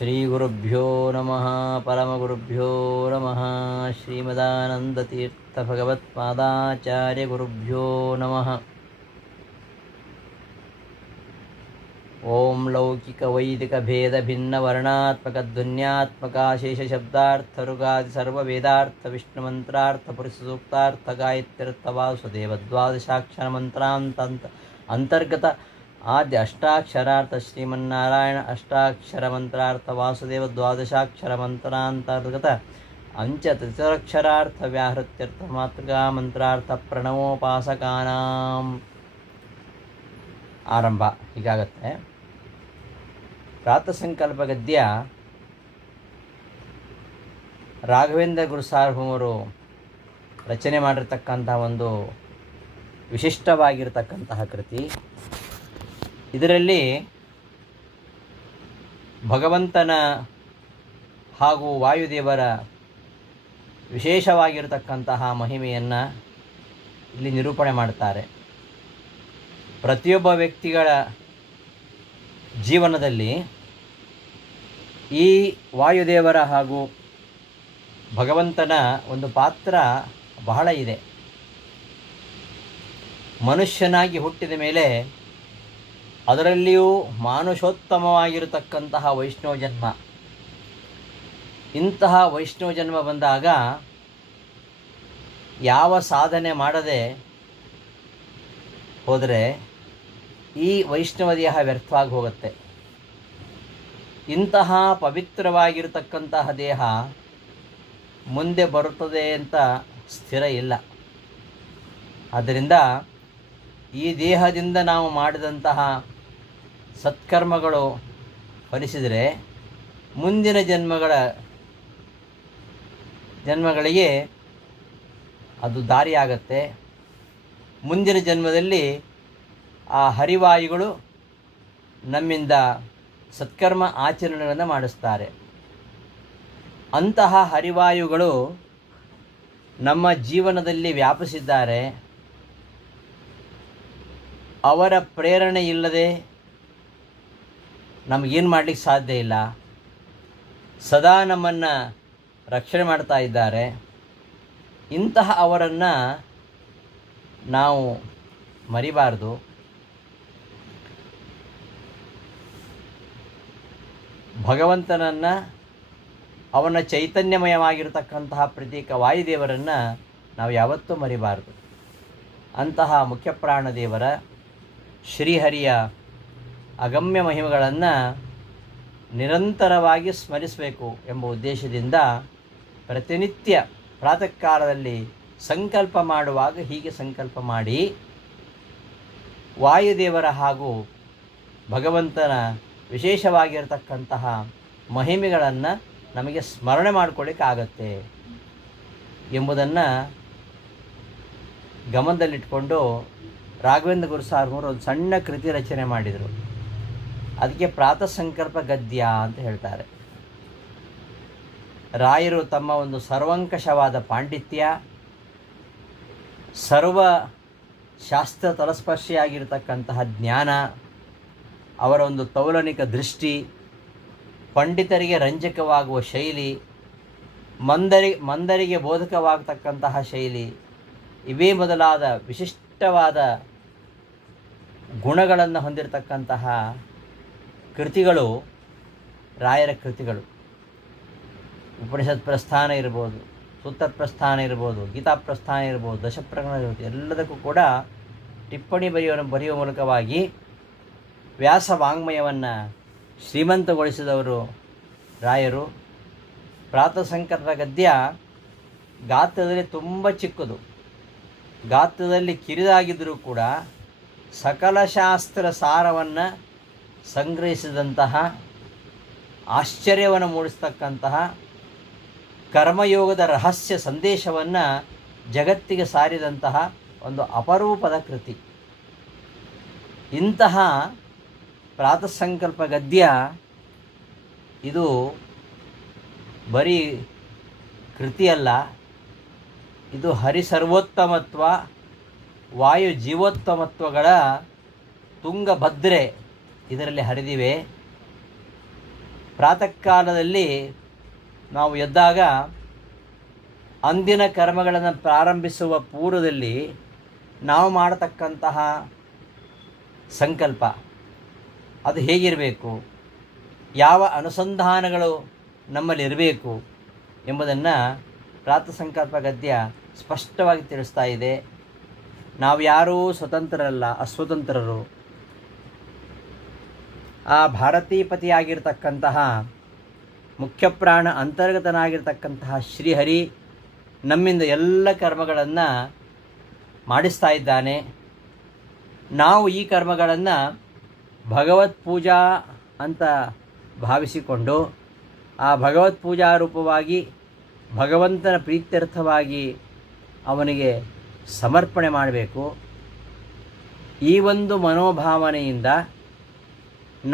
ಶ್ರೀಗುರುಭ್ಯೋ ನಮಃ ಪರಮಗುರುಭ್ಯೋ ನಮಃ ಶ್ರೀಮದಾನಂದತೀರ್ಥಭಗವತ್ಪಾದಾಚಾರ್ಯಗುರುಭ್ಯೋ ನಮಃ. ಓಂ ಲೌಕಿಕ ವೈದಿಕ ಭೇದ ಭಿನ್ನ ವರ್ಣಾತ್ಮಕ ಧ್ವನ್ಯಾತ್ಮಕ ಶೇಷಶಬ್ದಾರ್ಥ ಋಗಾದಿ ಸರ್ವವೇದಾರ್ಥ ವಿಷ್ಣುಮಂತ್ರಾರ್ಥ ಪರಿಸುಸೂಕ್ತಾರ್ಥ ಗಾಯತ್ರ್ಯರ್ಥವಾಸುದೇವದ್ವಾದಶಾಕ್ಷರ ಅಂತರ್ಗತ ಆದ್ಯ ಅಷ್ಟಾಕ್ಷರಾರ್ಥ ಶ್ರೀಮನ್ನಾರಾಯಣ ವಾಸುದೇವ ದ್ವಾದಶಾಕ್ಷರ ಮಂತ್ರಾಂತರ್ಗತ ಚತುರಕ್ಷರಾರ್ಥ ವ್ಯಾಹೃತ್ಯರ್ಥ ಮಾತೃಕಾ ಮಂತ್ರಾರ್ಥ ಪ್ರಣವೋಪಾಸಕಾನಾಂ. ಆರಂಭ ಹೀಗಾಗತ್ತೆ. ಪ್ರಾತಃಸಂಕಲ್ಪ ಗದ್ಯ ರಾಘವೇಂದ್ರ ಗುರುಸಾರ್ವಭೌಮರು ರಚನೆ ಮಾಡಿರ್ತಕ್ಕಂಥ ಒಂದು ವಿಶಿಷ್ಟವಾಗಿರತಕ್ಕಂತಹ ಕೃತಿ. ಇದರಲ್ಲಿ ಭಗವಂತನ ಹಾಗೂ ವಾಯುದೇವರ ವಿಶೇಷವಾಗಿರತಕ್ಕಂತಹ ಮಹಿಮೆಯನ್ನು ಇಲ್ಲಿ ನಿರೂಪಣೆ ಮಾಡ್ತಾರೆ. ಪ್ರತಿಯೊಬ್ಬ ವ್ಯಕ್ತಿಗಳ ಜೀವನದಲ್ಲಿ ಈ ವಾಯುದೇವರ ಹಾಗೂ ಭಗವಂತನ ಒಂದು ಪಾತ್ರ ಬಹಳ ಇದೆ. ಮನುಷ್ಯನಾಗಿ ಹುಟ್ಟಿದ ಮೇಲೆ ಅದರಲ್ಲಿಯೂ ಮಾನುಷೋತ್ತಮವಾಗಿರತಕ್ಕಂತಹ ವೈಷ್ಣವ ಜನ್ಮ. ಇಂತಹ ವೈಷ್ಣವ ಜನ್ಮ ಬಂದಾಗ ಯಾವ ಸಾಧನೆ ಮಾಡದೆ ಹೋದರೆ ಈ ವೈಷ್ಣವ ದೇಹ ವ್ಯರ್ಥವಾಗಿ ಹೋಗುತ್ತೆ. ಇಂತಹ ಪವಿತ್ರವಾಗಿರತಕ್ಕಂತಹ ದೇಹ ಮುಂದೆ ಬರುತ್ತದೆ ಅಂತ ಸ್ಥಿರ ಇಲ್ಲ. ಆದ್ದರಿಂದ ಈ ದೇಹದಿಂದ ನಾವು ಮಾಡಿದಂತಹ ಸತ್ಕರ್ಮಗಳು ಫಲಿಸಿದರೆ ಮುಂದಿನ ಜನ್ಮಗಳಿಗೆ ಅದು ದಾರಿಯಾಗತ್ತೆ. ಮುಂದಿನ ಜನ್ಮದಲ್ಲಿ ಆ ಹರಿವಾಯುಗಳು ನಮ್ಮಿಂದ ಸತ್ಕರ್ಮ ಆಚರಣೆಗಳನ್ನು ಮಾಡಿಸ್ತಾರೆ. ಅಂತಹ ಹರಿವಾಯುಗಳು ನಮ್ಮ ಜೀವನದಲ್ಲಿ ವ್ಯಾಪಿಸಿದ್ದಾರೆ. ಅವರ ಪ್ರೇರಣೆ ಇಲ್ಲದೆ ನಮಗೇನು ಮಾಡಲಿಕ್ಕೆ ಸಾಧ್ಯ ಇಲ್ಲ. ಸದಾ ನಮ್ಮನ್ನು ರಕ್ಷಣೆ ಮಾಡ್ತಾ ಇದ್ದಾರೆ. ಇಂತಹ ಅವರನ್ನು ನಾವು ಮರಿಬಾರ್ದು. ಭಗವಂತನನ್ನು, ಅವನ ಚೈತನ್ಯಮಯವಾಗಿರತಕ್ಕಂತಹ ಪ್ರತೀಕ ವಾಯುದೇವರನ್ನು ನಾವು ಯಾವತ್ತೂ ಮರಿಬಾರ್ದು. ಅಂತಹ ಮುಖ್ಯಪ್ರಾಣದೇವರ ಶ್ರೀಹರಿಯ ಅಗಮ್ಯ ಮಹಿಮೆಗಳನ್ನು ನಿರಂತರವಾಗಿ ಸ್ಮರಿಸಬೇಕು ಎಂಬ ಉದ್ದೇಶದಿಂದ ಪ್ರತಿನಿತ್ಯ ಪ್ರಾತಃ ಕಾಲದಲ್ಲಿ ಸಂಕಲ್ಪ ಮಾಡುವಾಗ ಹೀಗೆ ಸಂಕಲ್ಪ ಮಾಡಿ ವಾಯುದೇವರ ಹಾಗೂ ಭಗವಂತನ ವಿಶೇಷವಾಗಿರತಕ್ಕಂತಹ ಮಹಿಮೆಗಳನ್ನು ನಮಗೆ ಸ್ಮರಣೆ ಮಾಡಿಕೊಳ್ಳಿಕ್ಕಾಗತ್ತೆ ಎಂಬುದನ್ನು ಗಮನದಲ್ಲಿಟ್ಕೊಂಡು ರಾಘವೇಂದ್ರ ಗುರುಸಾರ್ವಭೌಮರು ಒಂದು ಸಣ್ಣ ಕೃತಿ ರಚನೆ ಮಾಡಿದರು. ಅದಕ್ಕೆ ಪ್ರಾತಃ ಸಂಕಲ್ಪ ಗದ್ಯ ಅಂತ ಹೇಳ್ತಾರೆ. ರಾಯರು ತಮ್ಮ ಒಂದು ಸರ್ವಂಕಷವಾದ ಪಾಂಡಿತ್ಯ, ಸರ್ವ ಶಾಸ್ತ್ರ ತಲಸ್ಪರ್ಶಿಯಾಗಿರ್ತಕ್ಕಂತಹ ಜ್ಞಾನ, ಅವರ ಒಂದು ತೌಲನಿಕ ದೃಷ್ಟಿ, ಪಂಡಿತರಿಗೆ ರಂಜಕವಾಗುವ ಶೈಲಿ, ಮಂದರಿಗೆ ಬೋಧಕವಾಗತಕ್ಕಂತಹ ಶೈಲಿ, ಇವೇ ಮೊದಲಾದ ವಿಶಿಷ್ಟವಾದ ಗುಣಗಳನ್ನು ಹೊಂದಿರತಕ್ಕಂತಹ ಕೃತಿಗಳು ರಾಯರ ಕೃತಿಗಳು. ಉಪನಿಷತ್ ಪ್ರಸ್ಥಾನ ಇರ್ಬೋದು, ಸೂತ್ರ ಪ್ರಸ್ಥಾನ ಇರ್ಬೋದು, ಗೀತಾ ಪ್ರಸ್ಥಾನ ಇರ್ಬೋದು, ದಶಪ್ರಕರಣ ಇರ್ಬೋದು, ಎಲ್ಲದಕ್ಕೂ ಕೂಡ ಟಿಪ್ಪಣಿ ಬರೆಯುವ ಮೂಲಕವಾಗಿ ವ್ಯಾಸ ವಾಂಗ್ಮಯವನ್ನು ಶ್ರೀಮಂತಗೊಳಿಸಿದವರು ರಾಯರು. ಪ್ರಾತಃ ಸಂಕಲ್ಪ ಗದ್ಯ ಗಾತ್ರದಲ್ಲಿ ತುಂಬ ಚಿಕ್ಕದು, ಗಾತ್ರದಲ್ಲಿ ಕಿರಿದಾಗಿದ್ದರೂ ಕೂಡ ಸಕಲ ಶಾಸ್ತ್ರ ಸಾರವನ್ನು ಸಂಗ್ರಹಿಸಿದಂತಹ, ಆಶ್ಚರ್ಯವನ್ನು ಮೂಡಿಸ್ತಕ್ಕಂತಹ ಕರ್ಮಯೋಗದ ರಹಸ್ಯ ಸಂದೇಶವನ್ನು ಜಗತ್ತಿಗೆ ಸಾರಿದಂತಹ ಒಂದು ಅಪರೂಪದ ಕೃತಿ. ಇಂತಹ ಪ್ರಾತಃ ಸಂಕಲ್ಪ ಗದ್ಯ ಇದು ಬರೀ ಕೃತಿಯಲ್ಲ, ಇದು ಹರಿಸರ್ವೋತ್ತಮತ್ವ, ವಾಯು ಜೀವೋತ್ತಮತ್ವಗಳ ತುಂಗಭದ್ರೆ ಇದರಲ್ಲಿ ಹರಿದಿವೆ. ಪ್ರಾತಃ ಕಾಲದಲ್ಲಿ ನಾವು ಎದ್ದಾಗ ಅಂದಿನ ಕರ್ಮಗಳನ್ನು ಪ್ರಾರಂಭಿಸುವ ಪೂರ್ವದಲ್ಲಿ ನಾವು ಮಾಡತಕ್ಕಂತಹ ಸಂಕಲ್ಪ ಅದು ಹೇಗಿರಬೇಕು, ಯಾವ ಅನುಸಂಧಾನಗಳು ನಮ್ಮಲ್ಲಿರಬೇಕು ಎಂಬುದನ್ನು ಪ್ರಾತಃ ಸಂಕಲ್ಪ ಗದ್ಯ ಸ್ಪಷ್ಟವಾಗಿ ತಿಳಿಸ್ತಾ ಇದೆ. ನಾವು ಯಾರೂ ಸ್ವತಂತ್ರರಲ್ಲ, ಅಸ್ವತಂತ್ರರು. ಆ ಭಾರತೀಪತಿಯಾಗಿರ್ತಕ್ಕಂತಹ ಮುಖ್ಯಪ್ರಾಣ ಅಂತರ್ಗತನಾಗಿರ್ತಕ್ಕಂತಹ ಶ್ರೀಹರಿ ನಮ್ಮಿಂದ ಎಲ್ಲ ಕರ್ಮಗಳನ್ನು ಮಾಡಿಸ್ತಾ ಇದ್ದಾನೆ. ನಾವು ಈ ಕರ್ಮಗಳನ್ನು ಭಗವತ್ ಪೂಜಾ ಅಂತ ಭಾವಿಸಿಕೊಂಡು ಆ ಭಗವತ್ ಪೂಜಾ ರೂಪವಾಗಿ ಭಗವಂತನ ಪ್ರೀತ್ಯರ್ಥವಾಗಿ ಅವನಿಗೆ ಸಮರ್ಪಣೆ ಮಾಡಬೇಕು. ಈ ಒಂದು ಮನೋಭಾವನೆಯಿಂದ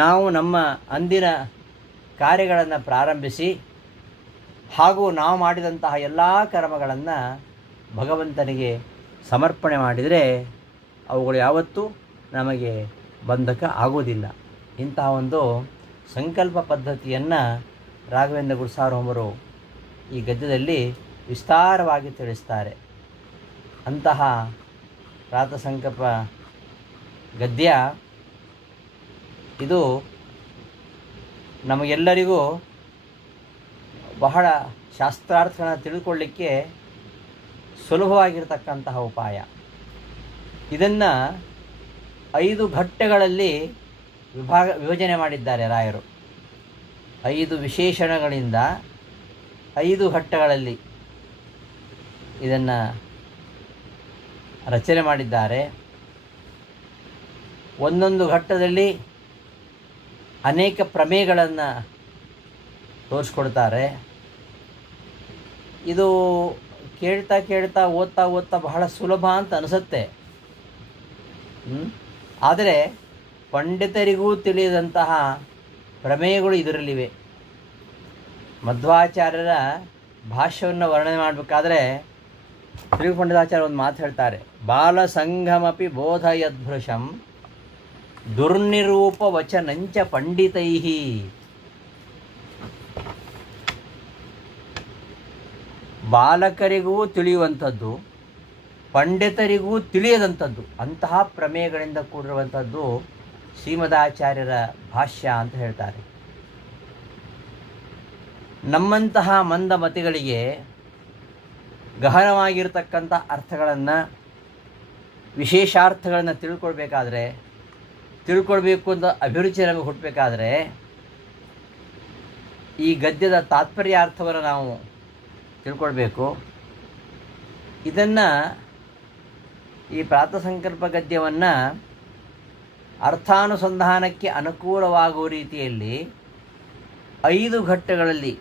ನಾವು ನಮ್ಮ ಅಂದಿನ ಕಾರ್ಯಗಳನ್ನು ಪ್ರಾರಂಭಿಸಿ ಹಾಗೂ ನಾವು ಮಾಡಿದಂತಹ ಎಲ್ಲ ಕರ್ಮಗಳನ್ನು ಭಗವಂತನಿಗೆ ಸಮರ್ಪಣೆ ಮಾಡಿದರೆ ಅವುಗಳು ಯಾವತ್ತೂ ನಮಗೆ ಬಂಧಕ ಆಗೋದಿಲ್ಲ. ಇಂತಹ ಒಂದು ಸಂಕಲ್ಪ ಪದ್ಧತಿಯನ್ನು ರಾಘವೇಂದ್ರ ಗುರುಸಾರ್ವಭೌಮರು ಈ ಗದ್ಯದಲ್ಲಿ ವಿಸ್ತಾರವಾಗಿ ತಿಳಿಸ್ತಾರೆ. ಅಂತಹ ಪ್ರಾತಃ ಸಂಕಲ್ಪ ಗದ್ಯ ಇದು ನಮಗೆಲ್ಲರಿಗೂ ಬಹಳ ಶಾಸ್ತ್ರಾರ್ಥಗಳನ್ನು ತಿಳ್ಕೊಳ್ಳಿಕ್ಕೆ ಸುಲಭವಾಗಿರ್ತಕ್ಕಂತಹ ಉಪಾಯ. ಇದನ್ನು 5 ಘಟ್ಟಗಳಲ್ಲಿ ವಿಭಜನೆ ಮಾಡಿದ್ದಾರೆ ರಾಯರು. 5 ವಿಶೇಷಣಗಳಿಂದ 5 ಘಟ್ಟಗಳಲ್ಲಿ ಇದನ್ನು ರಚನೆ ಮಾಡಿದ್ದಾರೆ. ಒಂದೊಂದು ಘಟ್ಟದಲ್ಲಿ ಅನೇಕ ಪ್ರಮೇಯಗಳನ್ನು ತೋರಿಸ್ಕೊಡ್ತಾರೆ. ಇದು ಕೇಳ್ತಾ ಓದ್ತಾ ಬಹಳ ಸುಲಭ ಅಂತ ಅನಿಸುತ್ತೆ. ಆದರೆ ಪಂಡಿತರಿಗೂ ತಿಳಿಯದಂತಹ ಪ್ರಮೇಯಗಳು ಇದರಲ್ಲಿವೆ. ಮಧ್ವಾಚಾರ್ಯರ ಭಾಷ್ಯವನ್ನು ವರ್ಣನೆ ಮಾಡಬೇಕಾದ್ರೆ ಶ್ರೀಪಂಡಿತಾಚಾರ್ಯ ಒಂದು ಮಾತು ಹೇಳ್ತಾರೆ. ಬಾಲಸಂಘಮಪಿ ಬೋಧಯದ್ಭೃಶಂ ದುರ್ನಿರೂಪ ವಚನಂಚ ಪಂಡಿತೈಹಿ. ಬಾಲಕರಿಗೂ ತಿಳಿಯುವಂಥದ್ದು, ಪಂಡಿತರಿಗೂ ತಿಳಿಯದಂಥದ್ದು ಅಂತಹ ಪ್ರಮೇಯಗಳಿಂದ ಕೂಡಿರುವಂಥದ್ದು ಶ್ರೀಮದಾಚಾರ್ಯರ ಭಾಷ್ಯ ಅಂತ ಹೇಳ್ತಾರೆ. ನಮ್ಮಂತಹ ಮಂದಮತಿಗಳಿಗೆ ಗಹನವಾಗಿರ್ತಕ್ಕಂಥ ಅರ್ಥಗಳನ್ನು, ವಿಶೇಷಾರ್ಥಗಳನ್ನು ತಿಳ್ಕೊಳ್ಬೇಕು ಅಂತ ಅಭಿರುಚಿ ನಮಗೆ ಹುಟ್ಟಬೇಕಾದ್ರೆ ಈ ಗದ್ಯದ ತಾತ್ಪರ್ಯಾರ್ಥವನ್ನು ನಾವು ತಿಳ್ಕೊಳ್ಬೇಕು. ಇದನ್ನು ಈ ಪ್ರಾತಃ ಸಂಕಲ್ಪ ಗದ್ಯವನ್ನು ಅರ್ಥಾನುಸಂಧಾನಕ್ಕೆ ಅನುಕೂಲವಾಗುವ ರೀತಿಯಲ್ಲಿ 5 ಘಟ್ಟಗಳಲ್ಲಿ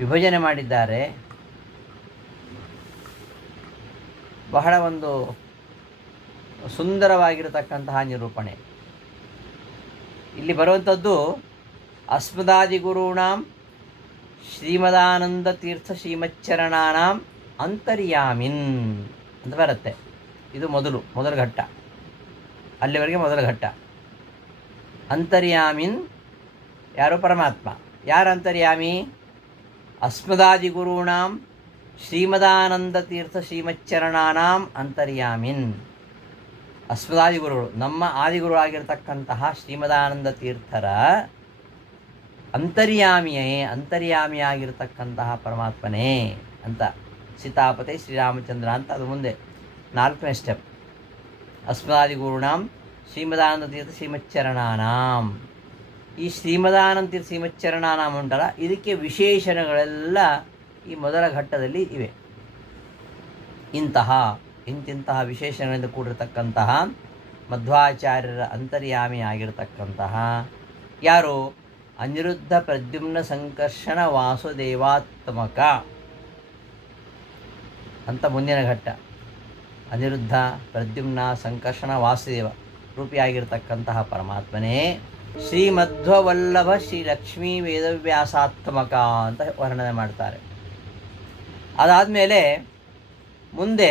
ವಿಭಜನೆ ಮಾಡಿದ್ದಾರೆ. ಬಹಳ ಒಂದು ಸುಂದರವಾಗಿರತಕ್ಕಂತಹ ನಿರೂಪಣೆ. ಇಲ್ಲಿ ಬರುವಂಥದ್ದು ಅಸ್ಮದಾದಿಗುರುಣಾಂ ಶ್ರೀಮದಾನಂದ ತೀರ್ಥ ಶ್ರೀಮಚ್ಚರಣಾನಾಂ ಅಂತರ್ಯಾಮಿನ್ ಅಂತ ಬರುತ್ತೆ. ಇದು ಮೊದಲ ಘಟ್ಟ. ಅಲ್ಲಿವರೆಗೆ ಮೊದಲ ಘಟ್ಟ. ಅಂತರ್ಯಾಮಿನ್ ಯಾರು? ಪರಮಾತ್ಮ. ಯಾರು ಅಂತರ್ಯಾಮಿ? ಅಸ್ಮದಾದಿಗುರುಣಾಂ ಶ್ರೀಮದಾನಂದ ತೀರ್ಥ ಶ್ರೀಮಚ್ಚರಣಾನಾಂ ಅಂತರ್ಯಾಮಿನ್. ಅಸ್ಮದಾದಿಗುರುಗಳು, ನಮ್ಮ ಆದಿಗುರು ಆಗಿರತಕ್ಕಂತಹ ಶ್ರೀಮದಾನಂದ ತೀರ್ಥರ ಅಂತರ್ಯಾಮಿಯಾಗಿರ್ತಕ್ಕಂತಹ ಪರಮಾತ್ಮನೇ ಅಂತ ಸೀತಾಪತಿ ಶ್ರೀರಾಮಚಂದ್ರ ಅಂತ ಅದು ಮುಂದೆ 4ನೇ ಸ್ಟೆಪ್. ಅಸ್ಮದಾದಿಗುರುಣಾಂ ಶ್ರೀಮದಾನಂದ ತೀರ್ಥ ಶ್ರೀಮಚ್ಚರಣಾನಾಂ. ಈ ಶ್ರೀಮದಾನಂದ ತೀರ್ಥ ಶ್ರೀಮಚ್ಚರಣಾನಾಂ ಉಂಟಲ್ಲ, ಇದಕ್ಕೆ ವಿಶೇಷಣಗಳೆಲ್ಲ ಈ ಮೊದಲ ಘಟ್ಟದಲ್ಲಿ ಇವೆ. ಇಂತಿಂತಹ ವಿಶೇಷಣಗಳಿಂದ ಕೂಡಿರತಕ್ಕಂತಹ ಮಧ್ವಾಚಾರ್ಯರ ಅಂತರ್ಯಾಮಿ ಆಗಿರತಕ್ಕಂತಹ ಯಾರು? ಅನಿರುದ್ಧ ಪ್ರದ್ಯುಮ್ನ ಸಂಕರ್ಷಣ ವಾಸುದೇವಾತ್ಮಕ ಅಂತ ಮುಂದಿನ ಘಟ್ಟ. ಅನಿರುದ್ಧ ಪ್ರದ್ಯುಮ್ನ ಸಂಕರ್ಷಣ ವಾಸುದೇವ ರೂಪಿಯಾಗಿರ್ತಕ್ಕಂತಹ ಪರಮಾತ್ಮನೇ ಶ್ರೀಮಧ್ವವಲ್ಲಭ ಶ್ರೀ ಲಕ್ಷ್ಮೀ ವೇದವ್ಯಾಸಾತ್ಮಕ ಅಂತ ವರ್ಣನೆ ಮಾಡ್ತಾರೆ. ಅದಾದಮೇಲೆ ಮುಂದೆ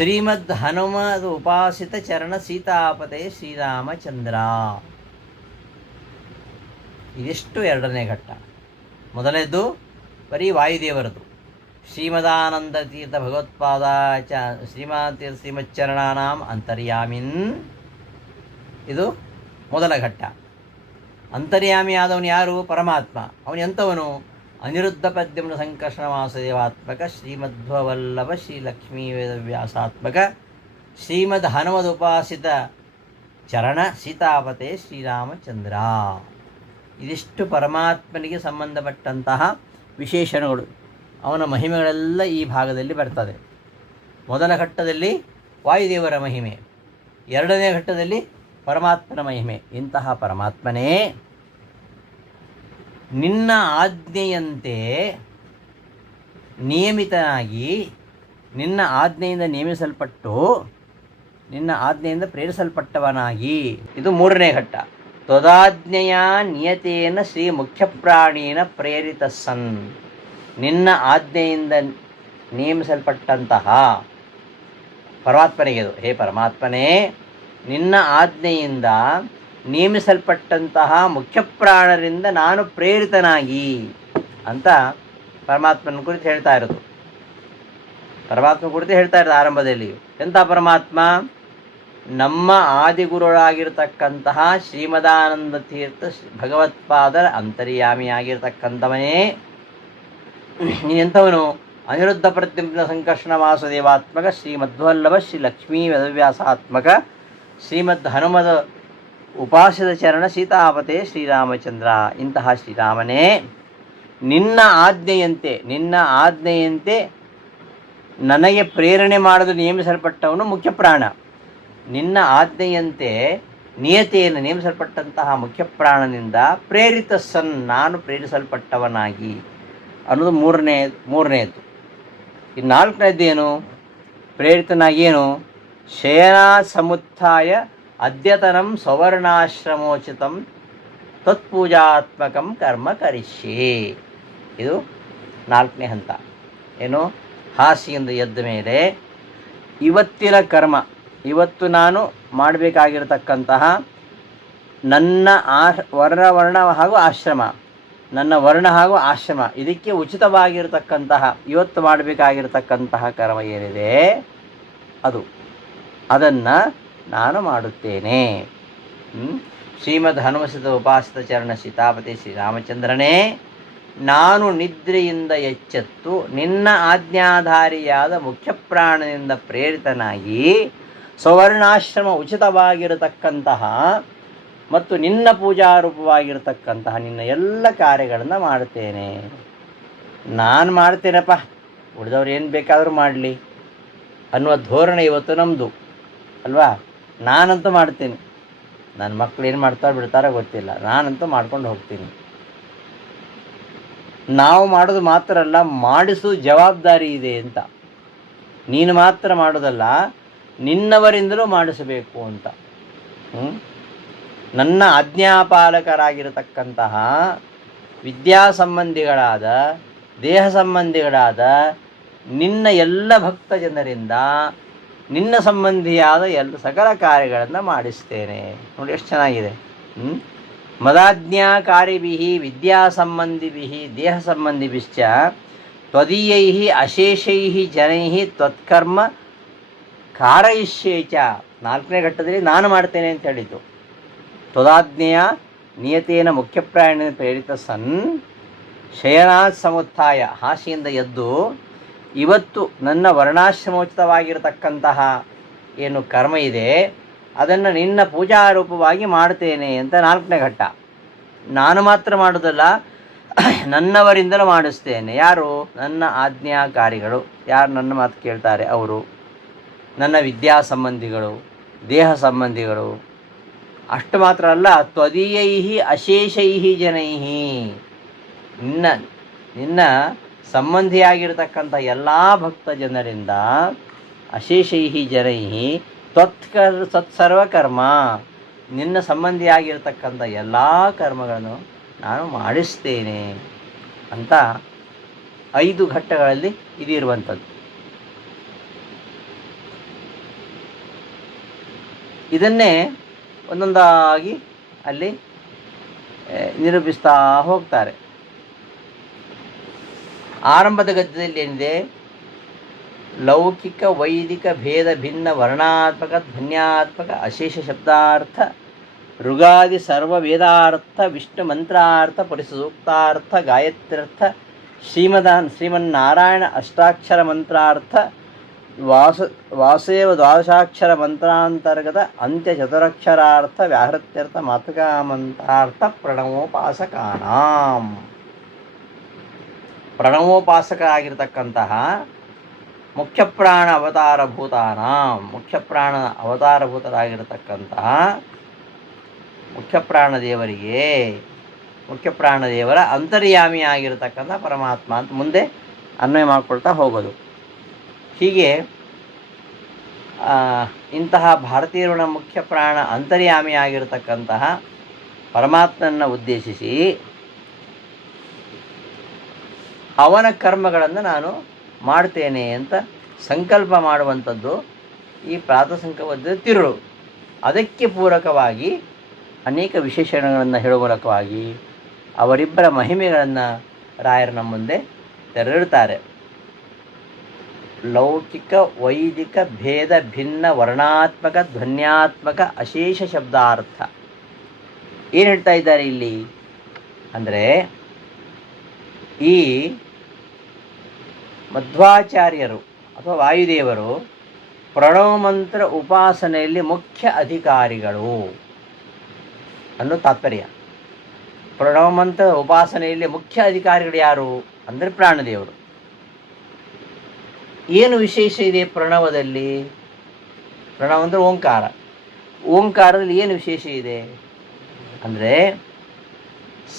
ಶ್ರೀಮದ್ ಹನುಮದ್ ಉಪಾಸಿತ ಚರಣ ಸೀತಾಪತೆ ಶ್ರೀರಾಮಚಂದ್ರ. ಇದಿಷ್ಟು ಎರಡನೇ ಘಟ್ಟ. ಮೊದಲನೇದು ಬರೀ ವಾಯುದೇವರದು. ಶ್ರೀಮದಾನಂದ ತೀರ್ಥ ಭಗವತ್ಪಾದ ಶ್ರೀಮಚ್ಚರಣಾನಾಂ ಅಂತರ್ಯಾಮಿನ್. ಇದು ಮೊದಲ ಘಟ್ಟ. ಅಂತರ್ಯಾಮಿ ಆದವನು ಯಾರು? ಪರಮಾತ್ಮ. ಅವನು ಎಂಥವನು? ಅನಿರುದ್ಧ ಪದ್ಯಮ್ನ ಸಂಕರ್ಷಣ ವಾಸುದೇವಾತ್ಮಕ ಶ್ರೀಮಧ್ವವಲ್ಲಭ ಶ್ರೀ ಲಕ್ಷ್ಮೀ ವೇದವ್ಯಾಸಾತ್ಮಕ ಶ್ರೀಮದ್ ಹನುಮದ್ ಉಪಾಸಿತ ಚರಣ ಸೀತಾಪತೆ ಶ್ರೀರಾಮಚಂದ್ರ. ಇದಿಷ್ಟು ಪರಮಾತ್ಮನಿಗೆ ಸಂಬಂಧಪಟ್ಟಂತಹ ವಿಶೇಷಣಗಳು. ಅವನ ಮಹಿಮೆಗಳೆಲ್ಲ ಈ ಭಾಗದಲ್ಲಿ ಬರ್ತದೆ. ಮೊದಲ ಘಟ್ಟದಲ್ಲಿ ವಾಯುದೇವರ ಮಹಿಮೆ, ಎರಡನೇ ಘಟ್ಟದಲ್ಲಿ ಪರಮಾತ್ಮನ ಮಹಿಮೆ. ಇಂತಹ ಪರಮಾತ್ಮನೇ ನಿನ್ನ ಆಜ್ಞೆಯಂತೆ ನಿಯಮಿತನಾಗಿ, ನಿನ್ನ ಆಜ್ಞೆಯಿಂದ ನೇಮಿಸಲ್ಪಟ್ಟು, ನಿನ್ನ ಆಜ್ಞೆಯಿಂದ ಪ್ರೇರಿಸಲ್ಪಟ್ಟವನಾಗಿ. ಇದು ಮೂರನೇ ಘಟ್ಟ. ತ್ವದಾಜ್ಞೆಯ ನಿಯತೇನ ಶ್ರೀ ಮುಖ್ಯಪ್ರಾಣೀನ ಪ್ರೇರಿತ ಸನ್. ನಿನ್ನ ಆಜ್ಞೆಯಿಂದ ನೇಮಿಸಲ್ಪಟ್ಟಂತಹ ಪರಮಾತ್ಮನಿಗೆ ಇದು. ಹೇ ಪರಮಾತ್ಮನೇ, ನಿನ್ನ ಆಜ್ಞೆಯಿಂದ ನೇಮಿಸಲ್ಪಟ್ಟಂತಹ ಮುಖ್ಯಪ್ರಾಣರಿಂದ ನಾನು ಪ್ರೇರಿತನಾಗಿ ಅಂತ ಪರಮಾತ್ಮನ ಕುರಿತು ಹೇಳ್ತಾ ಇರೋದು. ಪರಮಾತ್ಮ ಕುರಿತು ಹೇಳ್ತಾ ಇರೋದು ಆರಂಭದಲ್ಲಿ. ಎಂಥ ಪರಮಾತ್ಮ? ನಮ್ಮ ಆದಿಗುರುಳಾಗಿರ್ತಕ್ಕಂತಹ ಶ್ರೀಮದಾನಂದ ತೀರ್ಥ ಭಗವತ್ಪಾದರ ಅಂತರ್ಯಾಮಿಯಾಗಿರ್ತಕ್ಕಂಥವನೇ. ನೀನೆಂಥವನು? ಅನಿರುದ್ಧ ಪ್ರದ್ಯುಮ್ನ ಸಂಕರ್ಷಣ ವಾಸುದೇವಾತ್ಮಕ ಶ್ರೀಮಧ್ವಲ್ಲಭ ಶ್ರೀ ಲಕ್ಷ್ಮೀ ವೇದವ್ಯಾಸಾತ್ಮಕ ಶ್ರೀಮದ್ ಹನುಮದ ಉಪಾಸಿತ ಚರಣ ಸೀತಾಪತೆ ಶ್ರೀರಾಮಚಂದ್ರ. ಇಂತಹ ಶ್ರೀರಾಮನೇ, ನಿನ್ನ ಆಜ್ಞೆಯಂತೆ ನನಗೆ ಪ್ರೇರಣೆ ಮಾಡಲು ನೇಮಿಸಲ್ಪಟ್ಟವನು ಮುಖ್ಯಪ್ರಾಣ. ನಿನ್ನ ಆಜ್ಞೆಯಂತೆ ನಿಯತೆಯನ್ನು ನೇಮಿಸಲ್ಪಟ್ಟಂತಹ ಮುಖ್ಯಪ್ರಾಣನಿಂದ ಪ್ರೇರಿತ ಸನ್, ನಾನು ಪ್ರೇರಿಸಲ್ಪಟ್ಟವನಾಗಿ ಅನ್ನೋದು ಮೂರನೇದು. ಈ ನಾಲ್ಕನೇದ್ದೇನು? ಪ್ರೇರಿತನಾಗೇನು? ಶಯನಾ ಸಮುತ್ಥಾಯ ಅದ್ಯತನಂ ಸವರ್ಣಾಶ್ರಮೋಚಿತಂ ತತ್ಪೂಜಾತ್ಮಕಂ ಕರ್ಮ ಕರಿಷ್ಯೆ. ಇದು ನಾಲ್ಕನೇ ಹಂತ. ಏನು? ಹಾಸಿಗೆಯಿಂದ ಎದ್ದ ಮೇಲೆ ಇವತ್ತಿನ ಕರ್ಮ, ಇವತ್ತು ನಾನು ಮಾಡಬೇಕಾಗಿರತಕ್ಕಂತಹ ನನ್ನ ವರ್ಣ ಹಾಗೂ ಆಶ್ರಮ, ನನ್ನ ವರ್ಣ ಹಾಗೂ ಆಶ್ರಮ, ಇದಕ್ಕೆ ಉಚಿತವಾಗಿರತಕ್ಕಂತಹ ಇವತ್ತು ಮಾಡಬೇಕಾಗಿರತಕ್ಕಂತಹ ಕರ್ಮ ಏನಿದೆ ಅದನ್ನು ನಾನು ಮಾಡುತ್ತೇನೆ. ಶ್ರೀಮದ್ ಹನುಮಸಿದ ಉಪಾಸಿತ ಚರಣ ಸೀತಾಪತಿ ಶ್ರೀರಾಮಚಂದ್ರನೇ, ನಾನು ನಿದ್ರೆಯಿಂದ ಎಚ್ಚೆತ್ತು ನಿನ್ನ ಆಜ್ಞಾಧಾರಿಯಾದ ಮುಖ್ಯಪ್ರಾಣನಿಂದ ಪ್ರೇರಿತನಾಗಿ ಸ್ವರ್ಣಾಶ್ರಮ ಉಚಿತವಾಗಿರತಕ್ಕಂತಹ ಮತ್ತು ನಿನ್ನ ಪೂಜಾರೂಪವಾಗಿರತಕ್ಕಂತಹ ನಿನ್ನ ಎಲ್ಲ ಕಾರ್ಯಗಳನ್ನು ಮಾಡುತ್ತೇನೆ. ನಾನು ಮಾಡ್ತೇನಪ್ಪ, ಉಳಿದವ್ರು ಏನು ಬೇಕಾದರೂ ಮಾಡಲಿ ಅನ್ನುವ ಧೋರಣೆ ಇವತ್ತು ನಮ್ಮದು ಅಲ್ವಾ? ನಾನಂತೂ ಮಾಡ್ತೀನಿ, ನನ್ನ ಮಕ್ಕಳು ಏನು ಮಾಡ್ತಾರೋ ಬಿಡ್ತಾರೋ ಗೊತ್ತಿಲ್ಲ, ನಾನಂತೂ ಮಾಡ್ಕೊಂಡು ಹೋಗ್ತೀನಿ. ನಾವು ಮಾಡೋದು ಮಾತ್ರ ಅಲ್ಲ, ಮಾಡಿಸೋ ಜವಾಬ್ದಾರಿ ಇದೆ ಅಂತ. ನೀನು ಮಾತ್ರ ಮಾಡೋದಲ್ಲ, ನಿನ್ನವರಿಂದಲೂ ಮಾಡಿಸಬೇಕು ಅಂತ. ನನ್ನ ಆಜ್ಞಾಪಾಲಕರಾಗಿರತಕ್ಕಂತಹ ವಿದ್ಯಾ ಸಂಬಂಧಿಗಳಾದ, ದೇಹ ಸಂಬಂಧಿಗಳಾದ ನಿನ್ನ ಎಲ್ಲ ಭಕ್ತ ಜನರಿಂದ ನಿನ್ನ ಸಂಬಂಧಿಯಾದ ಸಕಲ ಕಾರ್ಯಗಳನ್ನು ಮಾಡಿಸ್ತೇನೆ. ನೋಡಿ ಎಷ್ಟು ಚೆನ್ನಾಗಿದೆ. ಮದಾಜ್ಞಾಕಾರಿಭಿ ವಿದ್ಯಾ ಸಂಬಂಧಿಭಿ ದೇಹ ಸಂಬಂಧಿಭಿಶ್ಚ ತ್ವದೀಯೈ ಅಶೇಷೈ ಜನೈ ತ್ವತ್ಕರ್ಮ ಕಾರಯಿಷ್ಯೇ ಚ. ನಾಲ್ಕನೇ ಘಟ್ಟದಲ್ಲಿ ನಾನು ಮಾಡ್ತೇನೆ ಅಂತ ಹೇಳಿತು. ತ್ವದಾಜ್ಞೆಯ ನಿಯತೇನ ಮುಖ್ಯಪ್ರಾಯಣ ಪ್ರೇರಿತ ಸನ್ ಶಯನಾತ್ ಸಮುತ್ಥಾಯ, ಹಾಸಿಯಿಂದ ಎದ್ದು ಇವತ್ತು ನನ್ನ ವರ್ಣಾಶ್ರಮೋಚಿತವಾಗಿರತಕ್ಕಂತಹ ಏನು ಕರ್ಮ ಇದೆ ಅದನ್ನು ನಿನ್ನ ಪೂಜಾರೂಪವಾಗಿ ಮಾಡ್ತೇನೆ ಅಂತ ನಾಲ್ಕನೇ ಘಟ್ಟ. ನಾನು ಮಾತ್ರ ಮಾಡೋದಲ್ಲ, ನನ್ನವರಿಂದಲೂ ಮಾಡಿಸ್ತೇನೆ. ಯಾರು? ನನ್ನ ಆಜ್ಞಾಕಾರಿಗಳು, ಯಾರು ನನ್ನ ಮಾತು ಕೇಳ್ತಾರೆ ಅವರು, ನನ್ನ ವಿದ್ಯಾ ಸಂಬಂಧಿಗಳು, ದೇಹ ಸಂಬಂಧಿಗಳು. ಅಷ್ಟು ಮಾತ್ರ ಅಲ್ಲ, ತ್ವದೀಯೈ ಅಶೇಷೈ ಜನೈ, ನಿನ್ನ ಸಂಬಂಧಿಯಾಗಿರ್ತಕ್ಕಂಥ ಎಲ್ಲ ಭಕ್ತ ಜನರಿಂದ ಅಶೇಷೈ ಜನೈ ತತ್ಸರ್ವಕರ್ಮ, ನಿನ್ನ ಸಂಬಂಧಿಯಾಗಿರ್ತಕ್ಕಂಥ ಎಲ್ಲ ಕರ್ಮಗಳನ್ನು ನಾನು ಮಾಡಿಸ್ತೇನೆ ಅಂತ 5 ಘಟ್ಟಗಳಲ್ಲಿ ಇದಿರುವಂಥದ್ದು. ಇದನ್ನೇ ಒಂದೊಂದಾಗಿ ಅಲ್ಲಿ ನಿರೂಪಿಸ್ತಾ ಹೋಗ್ತಾರೆ. ಆರಂಭದ ಗದ್ಯದಲ್ಲಿ ಏನಿದೆ, ಲೌಕಿಕ ವೈದಿಕ ಭೇದ ಭಿನ್ನ ವರ್ಣಾತ್ಮಕ ಧ್ವನ್ಯಾತ್ಮಕ ಅಶೇಷ ಶಬ್ದಾರ್ಥ ಋಗಾದಿ ಸರ್ವ ವೇದಾರ್ಥ ವಿಷ್ಣು ಮಂತ್ರಾರ್ಥ ಪರಿಸೂಕ್ತಾರ್ಥ ಗಾಯತ್ರ್ಯರ್ಥ ಶ್ರೀಮನ್ನಾರಾಯಣ ಅಷ್ಟಾಕ್ಷರ ಮಂತ್ರಾರ್ಥ ವಾಸುದೇವ ದ್ವಾದಶಾಕ್ಷರ ಮಂತ್ರಾಂತರ್ಗತ ಅಂತ್ಯ ಚತುರಕ್ಷರಾರ್ಥ ವ್ಯಾಹೃತ್ಯರ್ಥ ಮಾತೃಕಾ ಮಂತ್ರಾರ್ಥ ಪ್ರಣವೋಪಾಸಕಾನಾಂ. ಪ್ರಣವೋಪಾಸಕರಾಗಿರ್ತಕ್ಕಂತಹ ಮುಖ್ಯಪ್ರಾಣ ಅವತಾರಭೂತರಾಗಿರತಕ್ಕಂತಹ ಮುಖ್ಯಪ್ರಾಣದೇವರಿಗೆ ಮುಖ್ಯಪ್ರಾಣದೇವರ ಅಂತರ್ಯಾಮಿಯಾಗಿರ್ತಕ್ಕಂಥ ಪರಮಾತ್ಮ ಅಂತ ಮುಂದೆ ಅನ್ವಯ ಮಾಡಿಕೊಳ್ತಾ ಹೋಗೋದು. ಹೀಗೆ ಇಂತಹ ಭಾರತೀಯರುಣ ಮುಖ್ಯಪ್ರಾಣ ಅಂತರ್ಯಾಮಿಯಾಗಿರ್ತಕ್ಕಂತಹ ಪರಮಾತ್ಮನನ್ನು ಉದ್ದೇಶಿಸಿ ಅವನ ಕರ್ಮಗಳನ್ನು ನಾನು ಮಾಡ್ತೇನೆ ಅಂತ ಸಂಕಲ್ಪ ಮಾಡುವಂಥದ್ದು ಈ ಪ್ರಾತಸಂಕಲ್ಪದ ತಿರುಳು. ಅದಕ್ಕೆ ಪೂರಕವಾಗಿ ಅನೇಕ ವಿಶೇಷಣಗಳನ್ನು ಹೇಳುವ ಮೂಲಕವಾಗಿ ಅವರಿಬ್ಬರ ಮಹಿಮೆಗಳನ್ನು ರಾಯರು ನಮ್ಮ ಮುಂದೆ ತೆರೆದಿಡ್ತಾರೆ. ಲೌಕಿಕ ವೈದಿಕ ಭೇದ ಭಿನ್ನ ವರ್ಣಾತ್ಮಕ ಧ್ವನ್ಯಾತ್ಮಕ ಅಶೇಷ ಶಬ್ದಾರ್ಥ. ಏನು ಹೇಳ್ತಾ ಇದ್ದಾರೆ ಇಲ್ಲಿ ಅಂದರೆ, ಈ ಮಧ್ವಾಚಾರ್ಯರು ಅಥವಾ ವಾಯುದೇವರು ಪ್ರಣವ ಮಂತ್ರ ಉಪಾಸನೆಯಲ್ಲಿ ಮುಖ್ಯ ಅಧಿಕಾರಿಗಳು ಅನ್ನೋ ತಾತ್ಪರ್ಯ. ಪ್ರಣವ ಮಂತ್ರ ಉಪಾಸನೆಯಲ್ಲಿ ಮುಖ್ಯ ಅಧಿಕಾರಿಗಳು ಯಾರು ಅಂದರೆ ಪ್ರಾಣದೇವರು. ಏನು ವಿಶೇಷ ಇದೆ ಪ್ರಣವದಲ್ಲಿ? ಪ್ರಣವ ಅಂದರೆ ಓಂಕಾರ. ಓಂಕಾರದಲ್ಲಿ ಏನು ವಿಶೇಷ ಇದೆ ಅಂದರೆ,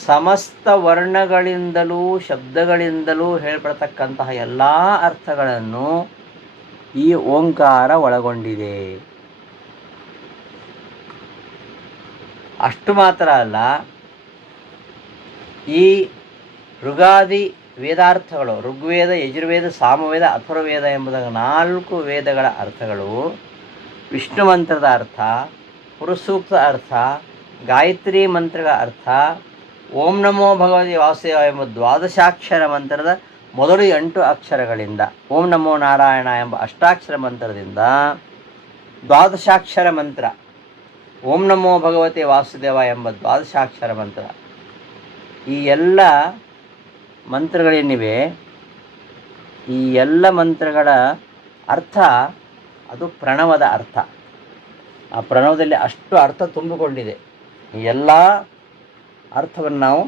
ಸಮಸ್ತ ವರ್ಣಗಳಿಂದಲೂ ಶಬ್ದಗಳಿಂದಲೂ ಹೇಳ್ಪಡ್ತಕ್ಕಂತಹ ಎಲ್ಲ ಅರ್ಥಗಳನ್ನು ಈ ಓಂಕಾರ ಒಳಗೊಂಡಿದೆ. ಅಷ್ಟು ಮಾತ್ರ ಅಲ್ಲ, ಈ ಋಗಾದಿ ವೇದಾರ್ಥಗಳು, ಋಗ್ವೇದ, ಯಜುರ್ವೇದ, ಸಾಮವೇದ, ಅಥರ್ವವೇದ ಎಂಬುದ 4 ವೇದಗಳ ಅರ್ಥಗಳು, ವಿಷ್ಣು ಮಂತ್ರದ ಅರ್ಥ, ಪುರುಸೂಕ್ತ ಅರ್ಥ, ಗಾಯತ್ರಿ ಮಂತ್ರಗಳ ಅರ್ಥ, ಓಂ ನಮೋ ಭಗವತಿ ವಾಸುದೇವ ಎಂಬ ದ್ವಾದಶಾಕ್ಷರ ಮಂತ್ರದ ಮೊದಲು 8 ಅಕ್ಷರಗಳಿಂದ, ಓಂ ನಮೋ ನಾರಾಯಣ ಎಂಬ ಅಷ್ಟಾಕ್ಷರ ಮಂತ್ರದಿಂದ ದ್ವಾದಶಾಕ್ಷರ ಮಂತ್ರ, ಓಂ ನಮೋ ಭಗವತಿ ವಾಸುದೇವ ಎಂಬ ದ್ವಾದಶಾಕ್ಷರ ಮಂತ್ರ, ಈ ಎಲ್ಲ ಮಂತ್ರಗಳೇನಿವೆ, ಈ ಎಲ್ಲ ಮಂತ್ರಗಳ ಅರ್ಥ ಅದು ಪ್ರಣವದ ಅರ್ಥ. ಆ ಪ್ರಣವದಲ್ಲಿ ಅಷ್ಟು ಅರ್ಥ ತುಂಬಿಕೊಂಡಿದೆ. ಈ ಎಲ್ಲ ಅರ್ಥವನ್ನು ನಾವು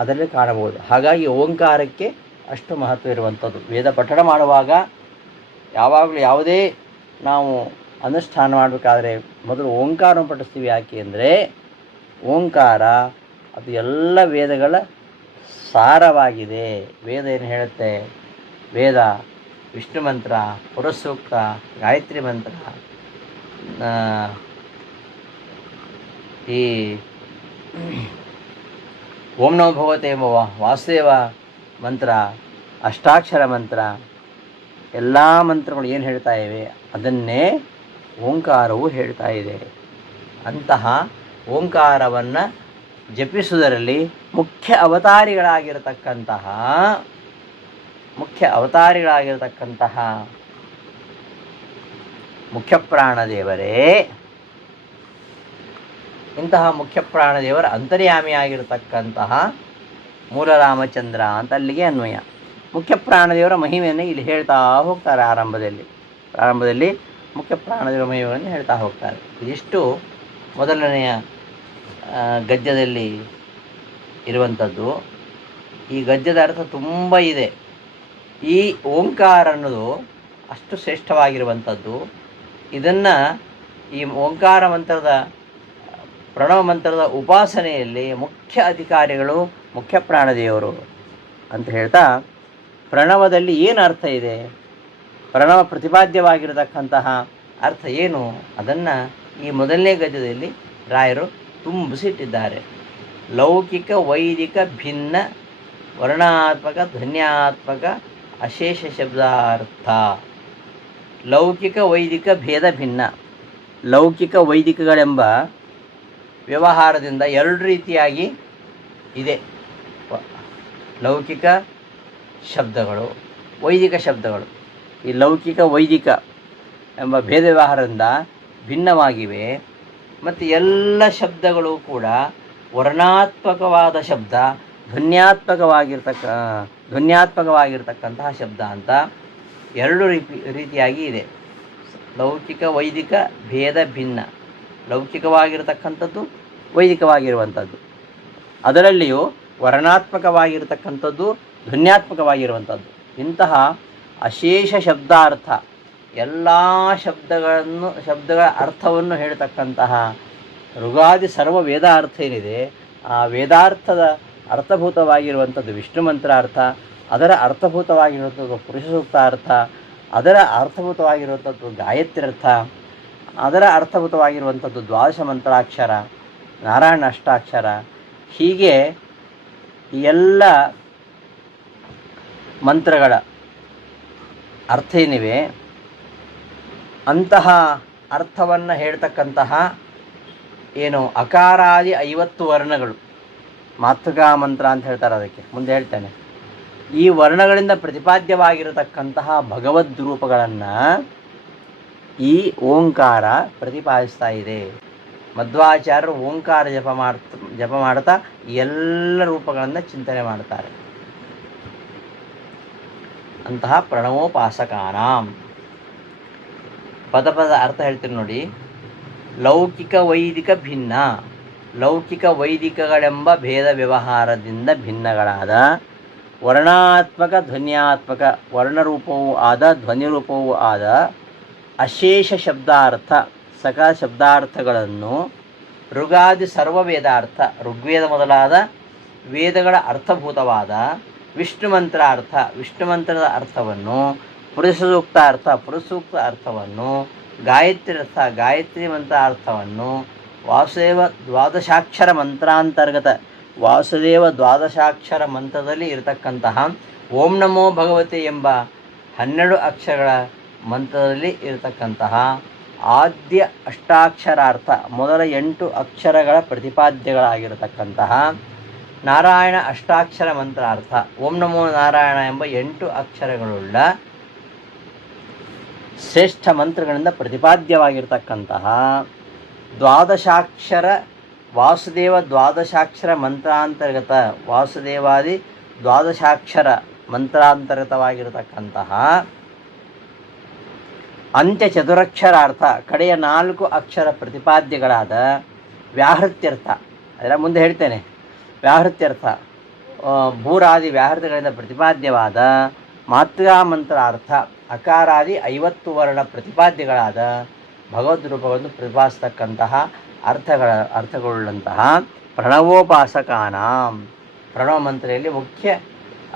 ಅದರಲ್ಲಿ ಕಾಣಬಹುದು. ಹಾಗಾಗಿ ಓಂಕಾರಕ್ಕೆ ಅಷ್ಟು ಮಹತ್ವ ಇರುವಂಥದ್ದು. ವೇದ ಪಠಣ ಮಾಡುವಾಗ ಯಾವಾಗಲೂ ಯಾವುದೇ ನಾವು ಅನುಷ್ಠಾನ ಮಾಡಬೇಕಾದ್ರೆ ಮೊದಲು ಓಂಕಾರವನ್ನು ಪಠಿಸ್ತೀವಿ. ಯಾಕೆ ಅಂದರೆ ಓಂಕಾರ ಅದು ಎಲ್ಲ ವೇದಗಳ ಸಾರವಾಗಿದೆ. ವೇದ ಏನು ಹೇಳುತ್ತೆ? ವೇದ, ವಿಷ್ಣು ಮಂತ್ರ, ಪುರುಸೂಕ್ತ, ಗಾಯತ್ರಿ ಮಂತ್ರ, ಈ ಓಂ ನಮೋ ಭಗವತೆ ಎಂಬ ವಾಸುದೇವ ಮಂತ್ರ, ಅಷ್ಟಾಕ್ಷರ ಮಂತ್ರ, ಎಲ್ಲ ಮಂತ್ರಗಳು ಏನು ಹೇಳ್ತಾ ಇವೆ ಅದನ್ನೇ ಓಂಕಾರವು ಹೇಳ್ತಾ ಇದೆ. ಅಂತಹ ಓಂಕಾರವನ್ನು ಜಪಿಸುವುದರಲ್ಲಿ ಮುಖ್ಯ ಅವತಾರಿಗಳಾಗಿರತಕ್ಕಂತಹ ಮುಖ್ಯಪ್ರಾಣದೇವರೇ, ಇಂತಹ ಮುಖ್ಯಪ್ರಾಣದೇವರ ಅಂತರ್ಯಾಮಿಯಾಗಿರತಕ್ಕಂತಹ ಮೂಲರಾಮಚಂದ್ರ ಅಂತ ಅಲ್ಲಿಗೆ ಅನ್ವಯ. ಮುಖ್ಯಪ್ರಾಣದೇವರ ಮಹಿಮೆಯನ್ನು ಇಲ್ಲಿ ಹೇಳ್ತಾ ಹೋಗ್ತಾರೆ. ಪ್ರಾರಂಭದಲ್ಲಿ ಮುಖ್ಯಪ್ರಾಣದೇವರ ಮಹಿಮೆಯನ್ನು ಹೇಳ್ತಾ ಹೋಗ್ತಾರೆ. ಇದಿಷ್ಟು ಮೊದಲನೆಯ ಗದ್ಯದಲ್ಲಿ ಇರುವಂಥದ್ದು. ಈ ಗದ್ಯದ ಅರ್ಥ ತುಂಬ ಇದೆ. ಈ ಓಂಕಾರ ಅನ್ನೋದು ಅಷ್ಟು ಶ್ರೇಷ್ಠವಾಗಿರುವಂಥದ್ದು. ಇದನ್ನು ಈ ಓಂಕಾರ ಮಂತ್ರದ, ಪ್ರಣವ ಮಂತ್ರದ ಉಪಾಸನೆಯಲ್ಲಿ ಮುಖ್ಯ ಅಧಿಕಾರಿಗಳು ಮುಖ್ಯ ಪ್ರಾಣದೇವರು ಅಂತ ಹೇಳ್ತಾ, ಪ್ರಣವದಲ್ಲಿ ಏನು ಅರ್ಥ ಇದೆ, ಪ್ರಣವ ಪ್ರತಿಪಾದ್ಯವಾಗಿರತಕ್ಕಂತಹ ಅರ್ಥ ಏನು, ಅದನ್ನು ಈ ಮೊದಲನೇ ಗದ್ಯದಲ್ಲಿ ರಾಯರು ತುಂಬಿಸಿಟ್ಟಿದ್ದಾರೆ. ಲೌಕಿಕ ವೈದಿಕ ಭಿನ್ನ ವರ್ಣಾತ್ಮಕ ಧ್ವನ್ಯಾತ್ಮಕ ಅಶೇಷ ಶಬ್ದಾರ್ಥ. ಲೌಕಿಕ ವೈದಿಕ ಭೇದ ಭಿನ್ನ. ಲೌಕಿಕ ವೈದಿಕಗಳೆಂಬ ವ್ಯವಹಾರದಿಂದ ಎರಡು ರೀತಿಯಾಗಿ ಇದೆ. ಲೌಕಿಕ ಶಬ್ದಗಳು, ವೈದಿಕ ಶಬ್ದಗಳು. ಈ ಲೌಕಿಕ ವೈದಿಕ ಎಂಬ ಭೇದ ವ್ಯವಹಾರದಿಂದ ಭಿನ್ನವಾಗಿವೆ. ಮತ್ತು ಎಲ್ಲ ಶಬ್ದಗಳು ಕೂಡ ವರ್ಣಾತ್ಮಕವಾದ ಶಬ್ದ, ಧ್ವನ್ಯಾತ್ಮಕವಾಗಿರ್ತಕ್ಕಂತಹ ಶಬ್ದ ಅಂತ ಎರಡು ರೀತಿಯಾಗಿ ಇದೆ. ಲೌಕಿಕ ವೈದಿಕ ಭೇದ ಭಿನ್ನ. ಲೌಕಿಕವಾಗಿರ್ತಕ್ಕಂಥದ್ದು, ವೈದಿಕವಾಗಿರುವಂಥದ್ದು. ಅದರಲ್ಲಿಯೂ ವರ್ಣಾತ್ಮಕವಾಗಿರ್ತಕ್ಕಂಥದ್ದು, ಧ್ವನ್ಯಾತ್ಮಕವಾಗಿರುವಂಥದ್ದು. ಇಂತಹ ಅಶೇಷ ಶಬ್ದಾರ್ಥ, ಎಲ್ಲ ಶಬ್ದಗಳ ಅರ್ಥವನ್ನು ಹೇಳ್ತಕ್ಕಂತಹ ಋಗಾದಿ ಸರ್ವ ವೇದಾರ್ಥ ಏನಿದೆ, ಆ ವೇದಾರ್ಥದ ಅರ್ಥಭೂತವಾಗಿರುವಂಥದ್ದು ವಿಷ್ಣು ಮಂತ್ರಾರ್ಥ, ಅದರ ಅರ್ಥಭೂತವಾಗಿರುವಂಥದ್ದು ಪುರುಷ ಸೂಕ್ತಾರ್ಥ, ಅದರ ಅರ್ಥಭೂತವಾಗಿರುವಂಥದ್ದು ಗಾಯತ್ರ್ಯರ್ಥ, ಅದರ ಅರ್ಥಭೂತವಾಗಿರುವಂಥದ್ದು ದ್ವಾದಶ ಮಂತ್ರಾಕ್ಷರ, ನಾರಾಯಣ ಅಷ್ಟಾಕ್ಷರ. ಹೀಗೆ ಎಲ್ಲ ಮಂತ್ರಗಳ ಅರ್ಥ ಏನಿವೆ ಅಂತಹ ಅರ್ಥವನ್ನು ಹೇಳ್ತಕ್ಕಂತಹ ಏನು ಅಕಾರಾದಿ 50 ವರ್ಣಗಳು, ಮಾತೃಕಾ ಮಂತ್ರ ಅಂತ ಹೇಳ್ತಾರೆ. ಅದಕ್ಕೆ ಮುಂದೆ ಹೇಳ್ತೇನೆ. ಈ ವರ್ಣಗಳಿಂದ ಪ್ರತಿಪಾದ್ಯವಾಗಿರತಕ್ಕಂತಹ ಭಗವದ್ ರೂಪಗಳನ್ನು ಈ ಓಂಕಾರ ಪ್ರತಿಪಾದಿಸ್ತಾ ಇದೆ. ಮಧ್ವಾಚಾರ್ಯರು ಓಂಕಾರ ಜಪ ಮಾಡ್ತಾ ಎಲ್ಲ ರೂಪಗಳನ್ನು ಚಿಂತನೆ ಮಾಡ್ತಾರೆ. ಅಂತಹ ಪ್ರಣವೋಪಾಸಕಾನಾಂ ಪದ ಅರ್ಥ ಹೇಳ್ತೀನಿ ನೋಡಿ. ಲೌಕಿಕ ವೈದಿಕ ಭಿನ್ನ. ಲೌಕಿಕ ವೈದಿಕಗಳೆಂಬ ಭೇದ ವ್ಯವಹಾರದಿಂದ ಭಿನ್ನಗಳಾದ ವರ್ಣಾತ್ಮಕ ಧ್ವನ್ಯಾತ್ಮಕ, ವರ್ಣರೂಪವೂ ಆದ ಧ್ವನಿರೂಪವೂ ಆದ ಅಶೇಷ ಶಬ್ದಾರ್ಥ, ಸಕಲ ಶಬ್ದಾರ್ಥಗಳನ್ನು ಋಗಾದಿ ಸರ್ವ ವೇದಾರ್ಥ, ಋಗ್ವೇದ ಮೊದಲಾದ ವೇದಗಳ ಅರ್ಥಭೂತವಾದ ವಿಷ್ಣು ಮಂತ್ರಾರ್ಥ, ವಿಷ್ಣು ಮಂತ್ರದ ಅರ್ಥವನ್ನು, ಪುರುಷ ಸೂಕ್ತಾರ್ಥ, ಪುರುಷ ಸೂಕ್ತ ಅರ್ಥವನ್ನು, ಗಾಯತ್ರ್ಯರ್ಥ, ಗಾಯತ್ರಿ ಮಂತ್ರ ಅರ್ಥವನ್ನು, ವಾಸುದೇವ ದ್ವಾದಶಾಕ್ಷರ ಮಂತ್ರಾಂತರ್ಗತ, ವಾಸುದೇವ ದ್ವಾದಶಾಕ್ಷರ ಮಂತ್ರದಲ್ಲಿ ಇರತಕ್ಕಂತಹ ಓಂ ನಮೋ ಭಗವತೆ ಎಂಬ 12 ಅಕ್ಷರಗಳ ಮಂತ್ರದಲ್ಲಿ ಇರತಕ್ಕಂತಹ ಆದ್ಯ ಅಷ್ಟಾಕ್ಷರಾರ್ಥ, ಮೊದಲ 8 ಅಕ್ಷರಗಳ ಪ್ರತಿಪಾದ್ಯಗಳಾಗಿರತಕ್ಕಂತಹ ನಾರಾಯಣ ಅಷ್ಟಾಕ್ಷರ ಮಂತ್ರಾರ್ಥ, ಓಂ ನಮೋ ನಾರಾಯಣ ಎಂಬ 8 ಅಕ್ಷರಗಳುಳ್ಳ ಶ್ರೇಷ್ಠ ಮಂತ್ರಗಳಿಂದ ಪ್ರತಿಪಾದ್ಯವಾಗಿರ್ತಕ್ಕಂತಹ ದ್ವಾದಶಾಕ್ಷರ ವಾಸುದೇವ ದ್ವಾದಶಾಕ್ಷರ ಮಂತ್ರಾಂತರ್ಗತ, ವಾಸುದೇವಾದಿ ದ್ವಾದಶಾಕ್ಷರ ಮಂತ್ರಾಂತರ್ಗತವಾಗಿರತಕ್ಕಂತಹ ಅಂತ್ಯ ಚತುರಕ್ಷರಾರ್ಥ, ಕಡೆಯ 4 ಅಕ್ಷರ ಪ್ರತಿಪಾದ್ಯಗಳಾದ ವ್ಯಾಹೃತ್ಯರ್ಥ, ಅದರ ಮುಂದೆ ಹೇಳ್ತೇನೆ. ವ್ಯಾಹೃತ್ಯರ್ಥ ಭೂರಾದಿ ವ್ಯಾಹೃತಗಳಿಂದ ಪ್ರತಿಪಾದ್ಯವಾದ ಮಾತೃಕಾ ಮಂತ್ರಾರ್ಥ, ಅಕಾರಾದಿ 50 ವರ್ಣ ಪ್ರತಿಪಾದ್ಯಗಳಾದ ಭಗವದ್ ರೂಪಗಳನ್ನು ಪ್ರತಿಪಾದಿಸ್ತಕ್ಕಂತಹ ಅರ್ಥಗಳುಳ್ಳಂತಹ ಪ್ರಣವೋಪಾಸಕಾನಾಂ, ಪ್ರಣವ ಮಂತ್ರೆಯಲ್ಲಿ ಮುಖ್ಯ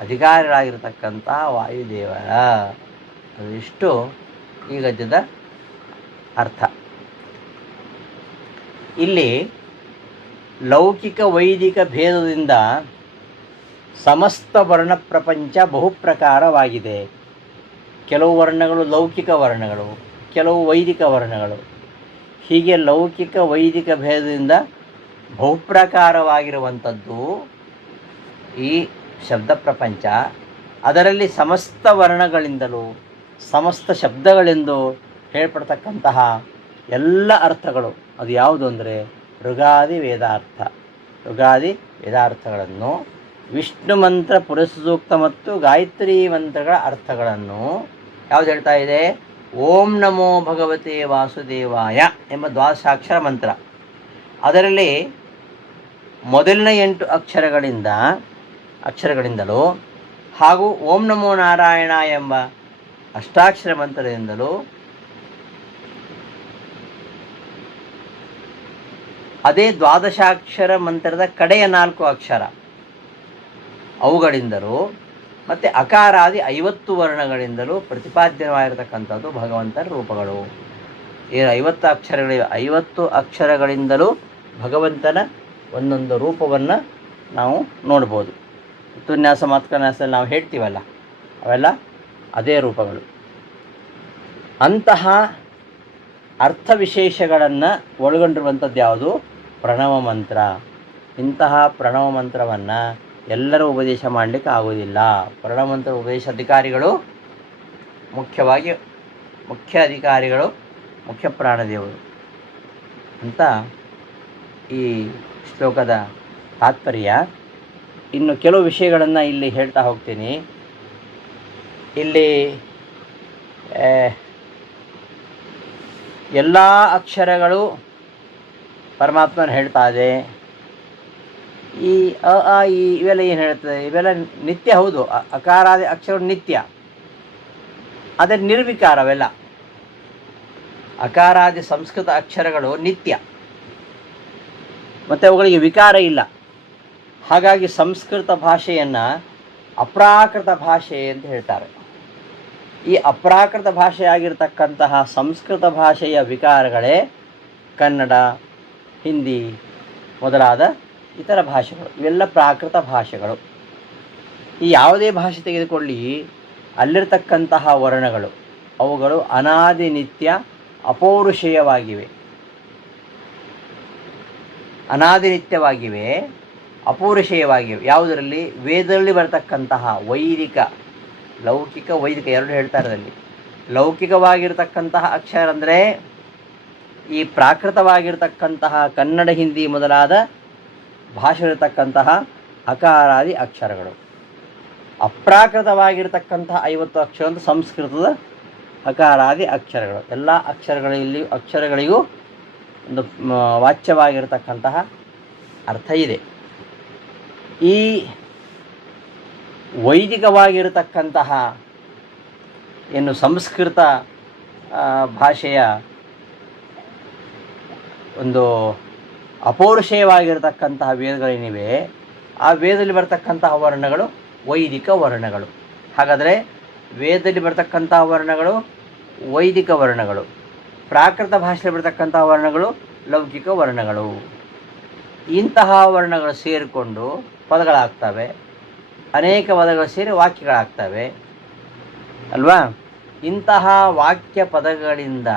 ಅಧಿಕಾರಿಗಳಾಗಿರ್ತಕ್ಕಂತಹ ವಾಯುದೇವರ. ಇಷ್ಟು ಈ ಗದ್ಯದ ಅರ್ಥ. ಇಲ್ಲಿ ಲೌಕಿಕ ವೈದಿಕ ಭೇದದಿಂದ ಸಮಸ್ತ ವರ್ಣ ಪ್ರಪಂಚ ಬಹುಪ್ರಕಾರವಾಗಿದೆ. ಕೆಲವು ವರ್ಣಗಳು ಲೌಕಿಕ ವರ್ಣಗಳು, ಕೆಲವು ವೈದಿಕ ವರ್ಣಗಳು. ಹೀಗೆ ಲೌಕಿಕ ವೈದಿಕ ಭೇದದಿಂದ ಬಹುಪ್ರಕಾರವಾಗಿರುವಂಥದ್ದು ಈ ಶಬ್ದ ಪ್ರಪಂಚ. ಅದರಲ್ಲಿ ಸಮಸ್ತ ವರ್ಣಗಳಿಂದಲೂ ಸಮಸ್ತ ಶಬ್ದಗಳೆಂದು ಹೇಳ್ಪಡ್ತಕ್ಕಂತಹ ಎಲ್ಲ ಅರ್ಥಗಳು ಅದು ಯಾವುದು ಅಂದರೆ ಋಗಾದಿ ವೇದಾರ್ಥ. ಋಗಾದಿ ವೇದಾರ್ಥಗಳನ್ನು, ವಿಷ್ಣು ಮಂತ್ರ, ಪುರುಷ ಸೂಕ್ತ ಮತ್ತು ಗಾಯತ್ರಿ ಮಂತ್ರಗಳ ಅರ್ಥಗಳನ್ನು ಯಾವುದು ಹೇಳ್ತಾ ಇದೆ? ಓಂ ನಮೋ ಭಗವತೆ ವಾಸುದೇವಾಯ ಎಂಬ ದ್ವಾದಶಾಕ್ಷರ ಮಂತ್ರ. ಅದರಲ್ಲಿ ಮೊದಲನೇ 8 ಅಕ್ಷರಗಳಿಂದಲೂ ಹಾಗೂ ಓಂ ನಮೋ ನಾರಾಯಣ ಎಂಬ ಅಷ್ಟಾಕ್ಷರ ಮಂತ್ರದಿಂದಲೂ ಅದೇ ದ್ವಾದಶಾಕ್ಷರ ಮಂತ್ರದ ಕಡೆಯ 4 ಅಕ್ಷರ ಅವುಗಳಿಂದಲೂ ಮತ್ತು ಅಕಾರಾದಿ 50 ವರ್ಣಗಳಿಂದಲೂ ಪ್ರತಿಪಾದ್ಯವಾಗಿರತಕ್ಕಂಥದ್ದು ಭಗವಂತನ ರೂಪಗಳು. ಏನು 50 ಅಕ್ಷರಗಳಿವೆ, 50 ಅಕ್ಷರಗಳಿಂದಲೂ ಭಗವಂತನ ಒಂದೊಂದು ರೂಪವನ್ನು ನಾವು ನೋಡ್ಬೋದು. ಋತುನ್ಯಾಸ ಮಾತೃನ್ಯಾಸದಲ್ಲಿ ನಾವು ಹೇಳ್ತೀವಲ್ಲ, ಅವೆಲ್ಲ ಅದೇ ರೂಪಗಳು. ಅಂತಹ ಅರ್ಥ ವಿಶೇಷಗಳನ್ನು ಒಳಗೊಂಡಿರುವಂಥದ್ದು ಯಾವುದು? ಪ್ರಣವ ಮಂತ್ರ. ಇಂತಹ ಪ್ರಣವ ಮಂತ್ರವನ್ನು ಎಲ್ಲರೂ ಉಪದೇಶ ಮಾಡಲಿಕ್ಕೆ ಆಗೋದಿಲ್ಲ. ಪ್ರಣವ ಮಂತ್ರ ಉಪದೇಶ ಅಧಿಕಾರಿಗಳು ಮುಖ್ಯ ಅಧಿಕಾರಿಗಳು ಮುಖ್ಯ ಪ್ರಾಣದೇವರು ಅಂತ ಈ ಶ್ಲೋಕದ ತಾತ್ಪರ್ಯ. ಇನ್ನು ಕೆಲವು ವಿಷಯಗಳನ್ನು ಇಲ್ಲಿ ಹೇಳ್ತಾ ಹೋಗ್ತೀನಿ. ಇಲ್ಲಿ ಎಲ್ಲ ಅಕ್ಷರಗಳು ಪರಮಾತ್ಮನ ಹೇಳ್ತಾ ಇದೆ. ಈ ಅ ಆ ಈ ಇವೆಲ್ಲ ಏನು ಹೇಳ್ತದೆ? ಇವೆಲ್ಲ ನಿತ್ಯ. ಹೌದು, ಅಕಾರಾದಿ ಅಕ್ಷರಗಳು ನಿತ್ಯ, ಆದರೆ ನಿರ್ವಿಕಾರ. ಅವೆಲ್ಲ ಅಕಾರಾದಿ ಸಂಸ್ಕೃತ ಅಕ್ಷರಗಳು ನಿತ್ಯ ಮತ್ತು ಅವುಗಳಿಗೆ ವಿಕಾರ ಇಲ್ಲ. ಹಾಗಾಗಿ ಸಂಸ್ಕೃತ ಭಾಷೆಯನ್ನು ಅಪ್ರಾಕೃತ ಭಾಷೆ ಅಂತ ಹೇಳ್ತಾರೆ. ಈ ಅಪ್ರಾಕೃತ ಭಾಷೆಯಾಗಿರ್ತಕ್ಕಂತಹ ಸಂಸ್ಕೃತ ಭಾಷೆಯ ವಿಕಾರಗಳೇ ಕನ್ನಡ, ಹಿಂದಿ ಮೊದಲಾದ ಇತರ ಭಾಷೆಗಳು. ಇವೆಲ್ಲ ಪ್ರಾಕೃತ ಭಾಷೆಗಳು. ಈ ಯಾವುದೇ ಭಾಷೆ ತೆಗೆದುಕೊಳ್ಳಿ, ಅಲ್ಲಿರ್ತಕ್ಕಂತಹ ವರ್ಣಗಳು ಅವುಗಳು ಅನಾದಿ ನಿತ್ಯ ಅಪೌರುಷೇಯವಾಗಿವೆ. ಅನಾದಿ ನಿತ್ಯವಾಗಿವೆ, ಅಪೌರುಷೇಯವಾಗಿವೆ. ಯಾವುದರಲ್ಲಿ? ವೇದದಲ್ಲಿ ಬರತಕ್ಕಂತಹ ವೈದಿಕ, ಲೌಕಿಕ, ವೈದಿಕ ಎರಡು ಹೇಳ್ತಾ ಇರೋದಲ್ಲಿ. ಲೌಕಿಕವಾಗಿರ್ತಕ್ಕಂತಹ ಅಕ್ಷರ ಅಂದರೆ ಈ ಪ್ರಾಕೃತವಾಗಿರ್ತಕ್ಕಂತಹ ಕನ್ನಡ, ಹಿಂದಿ ಮೊದಲಾದ ಭಾಷೆಗಳಿರ್ತಕ್ಕಂತಹ ಅಕಾರಾದಿ ಅಕ್ಷರಗಳು. ಅಪ್ರಾಕೃತವಾಗಿರ್ತಕ್ಕಂತಹ 50 ಅಕ್ಷರ ಅಂತ ಸಂಸ್ಕೃತದ ಅಕಾರಾದಿ ಅಕ್ಷರಗಳು. ಎಲ್ಲ ಅಕ್ಷರಗಳಿಗೂ ಒಂದು ವಾಚ್ಯವಾಗಿರ್ತಕ್ಕಂತಹ ಅರ್ಥ ಇದೆ. ಈ ವೈದಿಕವಾಗಿರತಕ್ಕಂತಹ ಏನು ಸಂಸ್ಕೃತ ಭಾಷೆಯ ಒಂದು ಅಪೌರುಷೇಯವಾಗಿರತಕ್ಕಂತಹ ವೇದಗಳೇನಿವೆ, ಆ ವೇದದಲ್ಲಿ ಬರ್ತಕ್ಕಂತಹ ವರ್ಣಗಳು ವೈದಿಕ ವರ್ಣಗಳು. ಹಾಗಾದರೆ ವೇದದಲ್ಲಿ ಬರ್ತಕ್ಕಂತಹ ವರ್ಣಗಳು ವೈದಿಕ ವರ್ಣಗಳು, ಪ್ರಾಕೃತ ಭಾಷೆಯಲ್ಲಿ ಬರ್ತಕ್ಕಂತಹ ವರ್ಣಗಳು ಲೌಕಿಕ ವರ್ಣಗಳು. ಇಂತಹ ವರ್ಣಗಳು ಸೇರಿಕೊಂಡು ಪದಗಳಾಗ್ತವೆ. ಅನೇಕ ಪದಗಳು ಸೇರಿ ವಾಕ್ಯಗಳಾಗ್ತವೆ ಅಲ್ವಾ? ಇಂತಹ ವಾಕ್ಯ ಪದಗಳಿಂದ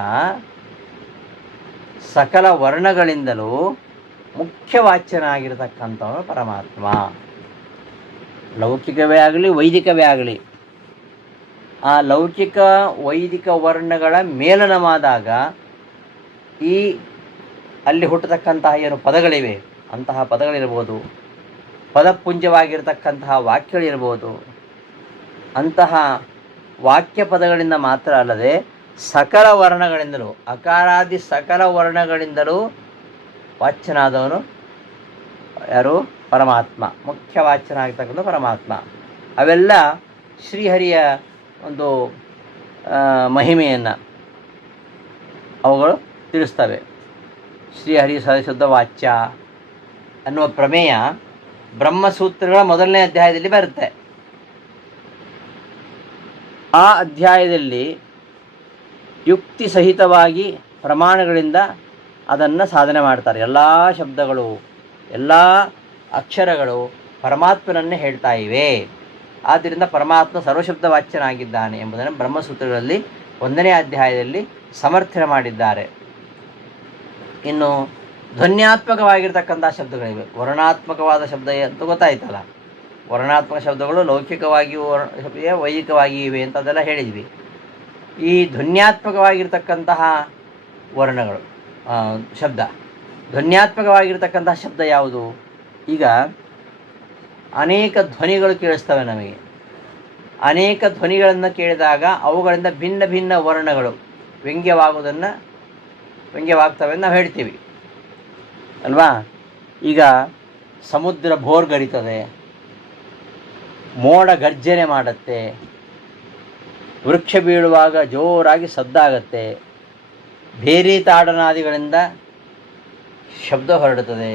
ಸಕಲ ವರ್ಣಗಳಿಂದಲೂ ಮುಖ್ಯವಾಚ್ಯನಾಗಿರತಕ್ಕಂಥವನು ಪರಮಾತ್ಮ. ಲೌಕಿಕವೇ ಆಗಲಿ, ವೈದಿಕವೇ ಆಗಲಿ, ಆ ಲೌಕಿಕ ವೈದಿಕ ವರ್ಣಗಳ ಮೇಲನವಾದಾಗ ಈ ಅಲ್ಲಿ ಹುಟ್ಟತಕ್ಕಂತಹ ಏನು ಪದಗಳಿವೆ ಅಂತಹ ಪದಗಳಿರ್ಬೋದು, ಪದಪುಂಜವಾಗಿರ್ತಕ್ಕಂತಹ ವಾಕ್ಯಗಳಿರ್ಬೋದು. ಅಂತಹ ವಾಕ್ಯ ಪದಗಳಿಂದ ಮಾತ್ರ ಅಲ್ಲದೆ ಸಕಲ ವರ್ಣಗಳಿಂದಲೂ, ಅಕಾರಾದಿ ಸಕಲ ವರ್ಣಗಳಿಂದಲೂ ವಾಚ್ಯನಾದವನು ಯಾರು? ಪರಮಾತ್ಮ. ಮುಖ್ಯ ವಾಚ್ಯನಾಗಿರ್ತಕ್ಕಂಥ ಪರಮಾತ್ಮ. ಅವೆಲ್ಲ ಶ್ರೀಹರಿಯ ಒಂದು ಮಹಿಮೆಯನ್ನು ಅವುಗಳು ತಿಳಿಸ್ತವೆ. ಶ್ರೀಹರಿ ಸದಶುದ್ಧ ವಾಚ್ಯ ಅನ್ನುವ ಪ್ರಮೇಯ ಬ್ರಹ್ಮಸೂತ್ರಗಳ 1ನೇ ಅಧ್ಯಾಯದಲ್ಲಿ ಬರುತ್ತೆ. ಆ ಅಧ್ಯಾಯದಲ್ಲಿ ಯುಕ್ತಿ ಸಹಿತವಾಗಿ ಪ್ರಮಾಣಗಳಿಂದ ಅದನ್ನು ಸಾಧನೆ ಮಾಡ್ತಾರೆ. ಎಲ್ಲ ಶಬ್ದಗಳು, ಎಲ್ಲ ಅಕ್ಷರಗಳು ಪರಮಾತ್ಮನನ್ನೇ ಹೇಳ್ತಾ ಇವೆ. ಆದ್ದರಿಂದ ಪರಮಾತ್ಮ ಸರ್ವಶಬ್ದ ವಾಚ್ಯನಾಗಿದ್ದಾನೆ ಎಂಬುದನ್ನು ಬ್ರಹ್ಮಸೂತ್ರಗಳಲ್ಲಿ 1ನೇ ಅಧ್ಯಾಯದಲ್ಲಿ ಸಮರ್ಥನೆ ಮಾಡಿದ್ದಾರೆ. ಇನ್ನು ಧ್ವನ್ಯಾತ್ಮಕವಾಗಿರ್ತಕ್ಕಂಥ ಶಬ್ದಗಳಿವೆ. ವರ್ಣಾತ್ಮಕವಾದ ಶಬ್ದ ಅಂತ ಗೊತ್ತಾಯ್ತಲ್ಲ. ವರ್ಣಾತ್ಮಕ ಶಬ್ದಗಳು ಲೌಕಿಕವಾಗಿಯೂ ವೈದಿಕವಾಗಿಯೂ ಇವೆ ಅಂತ ಅದೆಲ್ಲ ಹೇಳಿದ್ವಿ. ಈ ಧ್ವನ್ಯಾತ್ಮಕವಾಗಿರ್ತಕ್ಕಂತಹ ವರ್ಣಗಳು ಶಬ್ದ, ಧ್ವನ್ಯಾತ್ಮಕವಾಗಿರ್ತಕ್ಕಂತಹ ಶಬ್ದ ಯಾವುದು? ಈಗ ಅನೇಕ ಧ್ವನಿಗಳು ಕೇಳಿಸ್ತವೆ ನಮಗೆ. ಅನೇಕ ಧ್ವನಿಗಳನ್ನು ಕೇಳಿದಾಗ ಅವುಗಳಿಂದ ಭಿನ್ನ ಭಿನ್ನ ವರ್ಣಗಳು ವ್ಯಂಗ್ಯವಾಗ್ತವೆ ಅಂತ ನಾವು ಹೇಳ್ತೀವಿ ಅಲ್ವಾ? ಈಗ ಸಮುದ್ರ ಭೋರ್ಗರಿತದೆ, ಮೋಡ ಗರ್ಜನೆ ಮಾಡುತ್ತೆ, ವೃಕ್ಷ ಬೀಳುವಾಗ ಜೋರಾಗಿ ಸದ್ದಾಗತ್ತೆ, ಬೇರೆ ತಾಡನಾದಿಗಳಿಂದ ಶಬ್ದ ಹೊರಡುತ್ತದೆ.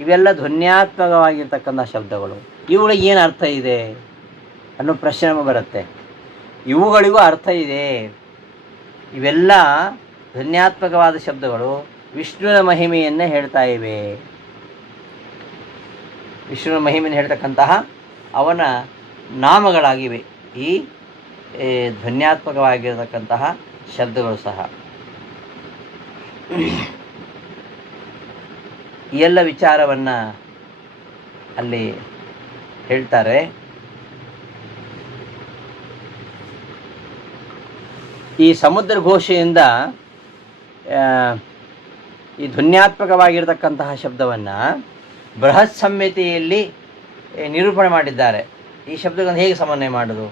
ಇವೆಲ್ಲ ಧ್ವನ್ಯಾತ್ಮಕವಾಗಿರ್ತಕ್ಕಂಥ ಶಬ್ದಗಳು. ಇವುಗಳಿಗೆ ಏನು ಅರ್ಥ ಇದೆ ಅನ್ನೋ ಪ್ರಶ್ನೆ ಬರುತ್ತೆ. ಇವುಗಳಿಗೂ ಅರ್ಥ ಇದೆ. ಇವೆಲ್ಲ ಧ್ವನ್ಯಾತ್ಮಕವಾದ ಶಬ್ದಗಳು ವಿಷ್ಣುವಿನ ಮಹಿಮೆಯನ್ನೇ ಹೇಳ್ತಾ ಇವೆ. ವಿಷ್ಣುವಿನ ಮಹಿಮೆಯನ್ನು ಹೇಳ್ತಕ್ಕಂತಹ ಅವನ ನಾಮಗಳಾಗಿವೆ ಈ ಧ್ವನ್ಯಾತ್ಮಕವಾಗಿರತಕ್ಕಂತಹ ಶಬ್ದಗಳು ಸಹ. ಈ ಎಲ್ಲ ವಿಚಾರವನ್ನು ಅಲ್ಲಿ ಹೇಳ್ತಾರೆ. ಈ ಸಮುದ್ರ ಘೋಷೆಯಿಂದ ಈ ಧ್ವನ್ಯಾತ್ಮಕವಾಗಿರತಕ್ಕಂತಹ ಶಬ್ದವನ್ನು ಬೃಹತ್ ಸಂಹಿತೆಯಲ್ಲಿ ನಿರೂಪಣೆ ಮಾಡಿದ್ದಾರೆ. ಈ ಶಬ್ದಗಳನ್ನು ಹೇಗೆ ಸಮನ್ವಯ ಮಾಡೋದು?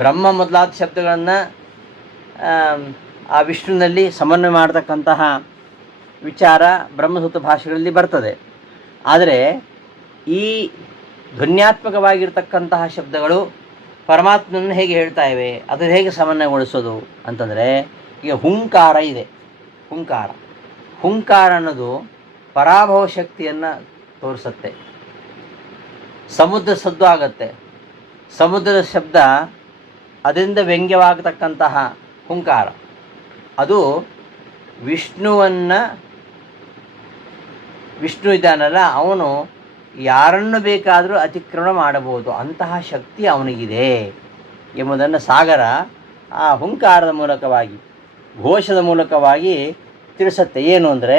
ಬ್ರಹ್ಮ ಮೊದಲಾದ ಶಬ್ದಗಳನ್ನು ಆ ವಿಷ್ಣುವಿನಲ್ಲಿ ಸಮನ್ವಯ ಮಾಡತಕ್ಕಂತಹ ವಿಚಾರ ಬ್ರಹ್ಮಸೂತ್ರ ಭಾಷೆಗಳಲ್ಲಿ ಬರ್ತದೆ. ಆದರೆ ಈ ಧ್ವನ್ಯಾತ್ಮಕವಾಗಿರ್ತಕ್ಕಂತಹ ಶಬ್ದಗಳು ಪರಮಾತ್ಮನನ್ನು ಹೇಗೆ ಹೇಳ್ತಾ ಇವೆ, ಅದನ್ನು ಹೇಗೆ ಸಮನ್ವಯಗೊಳಿಸೋದು ಅಂತಂದರೆ, ಈಗ ಹುಂಕಾರ ಇದೆ. ಹುಂಕಾರ ಅನ್ನೋದು ಪರಾಭವ ಶಕ್ತಿಯನ್ನು ತೋರಿಸುತ್ತೆ. ಸಮುದ್ರ ಸದ್ದು ಆಗುತ್ತೆ. ಸಮುದ್ರದ ಶಬ್ದ ಅದರಿಂದ ವ್ಯಂಗ್ಯವಾಗತಕ್ಕಂತಹ ಹುಂಕಾರ, ಅದು ವಿಷ್ಣು ಇದ್ದಾನಲ್ಲ, ಅವನು ಯಾರನ್ನು ಬೇಕಾದರೂ ಅತಿಕ್ರಮಣ ಮಾಡಬಹುದು, ಅಂತಹ ಶಕ್ತಿ ಅವನಿಗಿದೆ ಎಂಬುದನ್ನು ಸಾಗರ ಆ ಹುಂಕಾರದ ಮೂಲಕವಾಗಿ, ಘೋಷದ ಮೂಲಕವಾಗಿ ತಿಳಿಸುತ್ತೆ. ಏನು ಅಂದರೆ,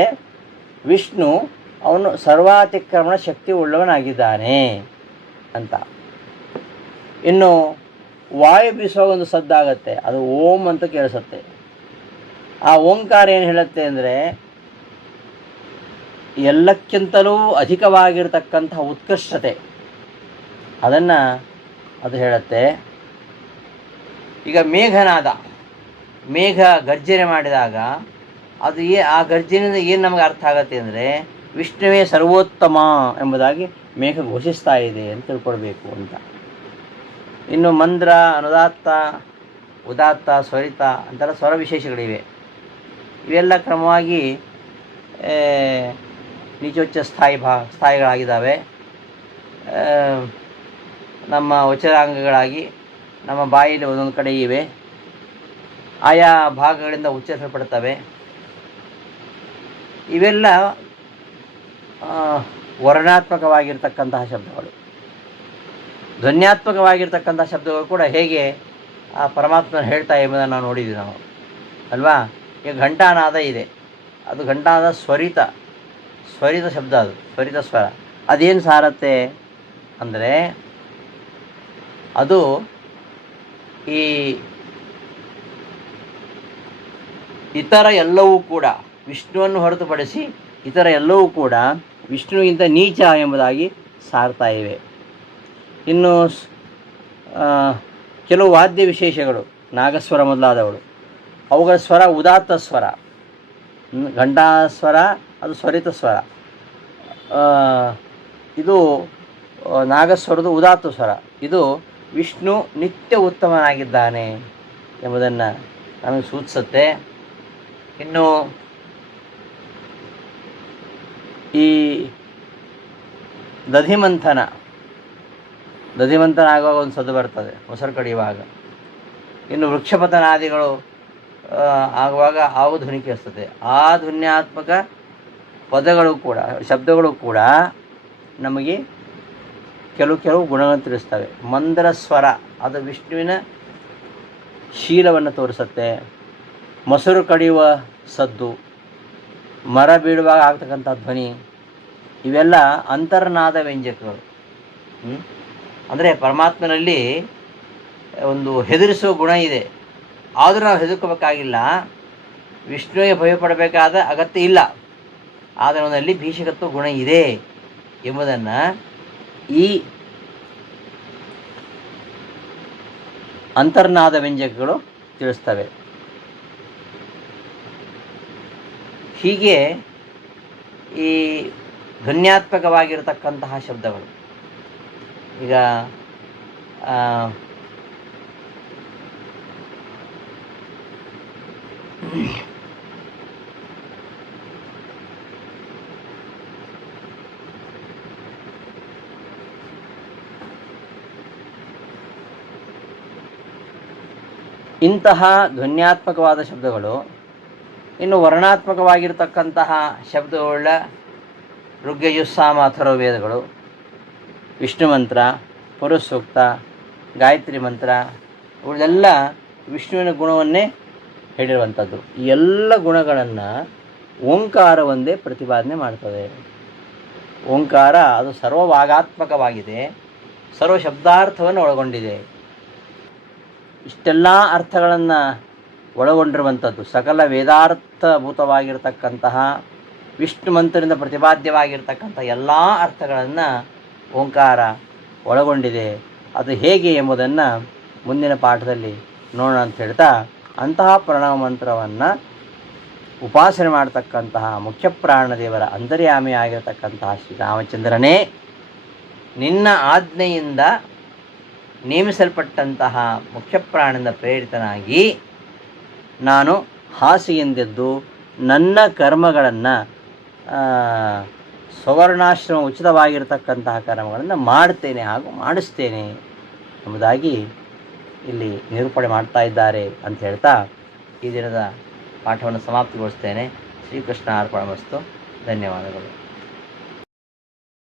ವಿಷ್ಣು ಅವನು ಸರ್ವಾತಿಕ್ರಮಣ ಶಕ್ತಿ ಉಳ್ಳವನಾಗಿದ್ದಾನೆ ಅಂತ. ಇನ್ನು ವಾಯು ಬೀಸುವ ಒಂದು ಸದ್ದಾಗತ್ತೆ, ಅದು ಓಂ ಅಂತ ಕೇಳಿಸುತ್ತೆ. ಆ ಓಂಕಾರ ಏನು ಹೇಳುತ್ತೆ ಅಂದರೆ, ಎಲ್ಲಕ್ಕಿಂತಲೂ ಅಧಿಕವಾಗಿರತಕ್ಕಂತಹ ಉತ್ಕೃಷ್ಟತೆ ಅದನ್ನು ಅದು ಹೇಳುತ್ತೆ. ಈಗ ಮೇಘ ಗರ್ಜನೆ ಮಾಡಿದಾಗ ಅದು ಆ ಗರ್ಜನೆಯಿಂದ ಏನು ನಮಗೆ ಅರ್ಥ ಆಗುತ್ತೆ ಅಂದರೆ, ವಿಷ್ಣುವೇ ಸರ್ವೋತ್ತಮ ಎಂಬುದಾಗಿ ಮೇಘ ಘೋಷಿಸ್ತಾ ಇದೆ ಅಂತ ತಿಳ್ಕೊಳ್ಬೇಕು ಅಂತ. ಇನ್ನು ಮಂದ್ರ, ಅನುದಾತ್ತ, ಉದಾತ್ತ, ಸ್ವರಿತ ಅಂತೆಲ್ಲ ಸ್ವರ ವಿಶೇಷಗಳಿವೆ. ಇವೆಲ್ಲ ಕ್ರಮವಾಗಿ ನೀಚೋಚ್ಚ ಸ್ಥಾಯಿಗಳಾಗಿದ್ದಾವೆ. ನಮ್ಮ ವಚರಾಂಗಗಳಾಗಿ ನಮ್ಮ ಬಾಯಲ್ಲಿ ಒಂದೊಂದು ಕಡೆ ಇವೆ. ಆಯಾ ಭಾಗಗಳಿಂದ ಉಚ್ಚರಿಸಲ್ಪಡ್ತವೆ. ಇವೆಲ್ಲ ವರ್ಣಾತ್ಮಕವಾಗಿರ್ತಕ್ಕಂತಹ ಶಬ್ದಗಳು. ಧ್ವನ್ಯಾತ್ಮಕವಾಗಿರ್ತಕ್ಕಂಥ ಶಬ್ದಗಳು ಕೂಡ ಹೇಗೆ ಆ ಪರಮಾತ್ಮನ ಹೇಳ್ತಾ ಎಂಬುದನ್ನು ನಾವು ನೋಡಿದ್ವಿ ನಾವು ಅಲ್ವಾ. ಈಗ ಘಂಟಾನಾದ ಇದೆ, ಅದು ಘಂಟಾನಾದ ಸ್ವರಿತ ಶಬ್ದ, ಅದು ಸ್ವರಿತ ಸ್ವರ. ಅದೇನು ಸಾರತ್ತೆ ಅಂದರೆ, ಅದು ಈ ಇತರ ಎಲ್ಲವೂ ಕೂಡ ವಿಷ್ಣುವನ್ನು ಹೊರತುಪಡಿಸಿ ಇತರ ಎಲ್ಲವೂ ಕೂಡ ವಿಷ್ಣುವಿಗಿಂತ ನೀಚ ಎಂಬುದಾಗಿ ಸಾರ್ತಾ ಇವೆ. ಇನ್ನು ಕೆಲವು ವಾದ್ಯ ವಿಶೇಷಗಳು, ನಾಗಸ್ವರ ಮೊದಲಾದವುಗಳು, ಅವುಗಳ ಸ್ವರ ಉದಾತ್ತ ಸ್ವರ. ಘಂಟಾ ಸ್ವರ ಅದು ಸ್ವರಿತ ಸ್ವರ. ಇದು ನಾಗಸ್ವರದ ಉದಾತ್ತ ಸ್ವರ. ಇದು ವಿಷ್ಣು ನಿತ್ಯ ಉತ್ತಮನಾಗಿದ್ದಾನೆ ಎಂಬುದನ್ನು ನಮಗೆ ಸೂಚಿಸುತ್ತೆ. ಇನ್ನು ಈ ದಧಿಮಂಥನ ಆಗುವಾಗ ಒಂದು ಸದ್ದು ಬರ್ತದೆ, ಮೊಸರು ಕಡಿಯುವಾಗ. ಇನ್ನು ವೃಕ್ಷಪತನಾದಿಗಳು ಆಗುವಾಗ ಆವು ಧ್ವನಿ ಕೇಳಿಸ್ತದೆ. ಆ ಧ್ವನ್ಯಾತ್ಮಕ ಪದಗಳು ಕೂಡ, ಶಬ್ದಗಳು ಕೂಡ ನಮಗೆ ಕೆಲವು ಗುಣಗಳನ್ನು ತಿಳಿಸ್ತವೆ. ಮಂದ್ರ ಸ್ವರ ಅದು ವಿಷ್ಣುವಿನ ಶೀಲವನ್ನು ತೋರಿಸುತ್ತೆ. ಮೊಸರು ಕಡಿಯುವ ಸದ್ದು, ಮರ ಬೀಳುವಾಗ ಆಗ್ತಕ್ಕಂಥ ಧ್ವನಿ, ಇವೆಲ್ಲ ಅಂತರ್ನಾದ ವ್ಯಂಜಕಗಳು. ಅಂದರೆ ಪರಮಾತ್ಮನಲ್ಲಿ ಒಂದು ಹೆದರಿಸುವ ಗುಣ ಇದೆ, ಆದರೂ ನಾವು ಹೆದರ್ಕೋಬೇಕಾಗಿಲ್ಲ. ವಿಷ್ಣುವಿಗೆ ಭಯಪಡಬೇಕಾದ ಅಗತ್ಯ ಇಲ್ಲ, ಆದರೆ ಅವನಲ್ಲಿ ಭೀಷಕತ್ವ ಗುಣ ಇದೆ ಎಂಬುದನ್ನು ಈ ಅಂತರ್ನಾದ ವ್ಯಂಜಕಗಳು ತಿಳಿಸ್ತವೆ. ಹೀಗೆ ಈ ಧ್ವನ್ಯಾತ್ಮಕವಾಗಿರತಕ್ಕಂತಹ ಶಬ್ದಗಳು ಈಗ ಇಂತಹ ಧ್ವನ್ಯಾತ್ಮಕವಾದ ಶಬ್ದಗಳು. ಇನ್ನು ವರ್ಣಾತ್ಮಕವಾಗಿರ್ತಕ್ಕಂತಹ ಶಬ್ದವುಳ್ಳ ಋಗ್ಯಜುಸ್ಸಾಮ ಅಥರ್ವವೇದಗಳು, ವಿಷ್ಣು ಮಂತ್ರ, ಪುರುಷ ಸೂಕ್ತ, ಗಾಯತ್ರಿ ಮಂತ್ರ, ಇವುಗಳೆಲ್ಲ ವಿಷ್ಣುವಿನ ಗುಣವನ್ನೇ ಹೇಳಿರುವಂಥದ್ದು. ಈ ಎಲ್ಲ ಗುಣಗಳನ್ನು ಓಂಕಾರ ಒಂದೇ ಪ್ರತಿಪಾದನೆ ಮಾಡ್ತದೆ. ಓಂಕಾರ ಅದು ಸರ್ವಭಾಗಾತ್ಮಕವಾಗಿದೆ, ಸರ್ವ ಶಬ್ದಾರ್ಥವನ್ನು ಒಳಗೊಂಡಿದೆ. ಇಷ್ಟೆಲ್ಲ ಅರ್ಥಗಳನ್ನು ಒಳಗೊಂಡಿರುವಂಥದ್ದು ಸಕಲ ವೇದಾರ್ಥಭೂತವಾಗಿರ್ತಕ್ಕಂತಹ ವಿಷ್ಣು ಮಂತ್ರದಿಂದ ಪ್ರತಿಪಾದ್ಯವಾಗಿರ್ತಕ್ಕಂಥ ಎಲ್ಲ ಅರ್ಥಗಳನ್ನು ಓಂಕಾರ ಒಳಗೊಂಡಿದೆ. ಅದು ಹೇಗೆ ಎಂಬುದನ್ನು ಮುಂದಿನ ಪಾಠದಲ್ಲಿ ನೋಡೋಣ ಅಂತ ಹೇಳ್ತಾ, ಅಂತಹ ಪ್ರಣವ ಮಂತ್ರವನ್ನು ಉಪಾಸನೆ ಮಾಡತಕ್ಕಂತಹ ಮುಖ್ಯಪ್ರಾಣದೇವರ ಅಂತರ್ಯಾಮಿಯಾಗಿರತಕ್ಕಂತಹ ಶ್ರೀರಾಮಚಂದ್ರನೇ ನಿನ್ನ ಆಜ್ಞೆಯಿಂದ ನೇಮಿಸಲ್ಪಟ್ಟಂತಹ ಮುಖ್ಯಪ್ರಾಣದಿಂದ ಪ್ರೇರಿತನಾಗಿ ನಾನು ಹಾಸಿಗೆಂದೆದ್ದು ನನ್ನ ಕರ್ಮಗಳನ್ನು ಸ್ವರ್ಣಾಶ್ರಮ ಉಚಿತವಾಗಿರತಕ್ಕಂತಹ ಕರ್ಮಗಳನ್ನು ಮಾಡ್ತೇನೆ ಹಾಗೂ ಮಾಡಿಸ್ತೇನೆ ಎಂಬುದಾಗಿ ಇಲ್ಲಿ ನಿರೂಪಣೆ ಮಾಡ್ತಾ ಇದ್ದಾರೆ ಅಂತ ಹೇಳ್ತಾ ಈ ದಿನದ ಪಾಠವನ್ನು ಸಮಾಪ್ತಿಗೊಳಿಸ್ತೇನೆ. ಶ್ರೀಕೃಷ್ಣ ಅರ್ಪಣಮಸ್ತು. ಧನ್ಯವಾದಗಳು.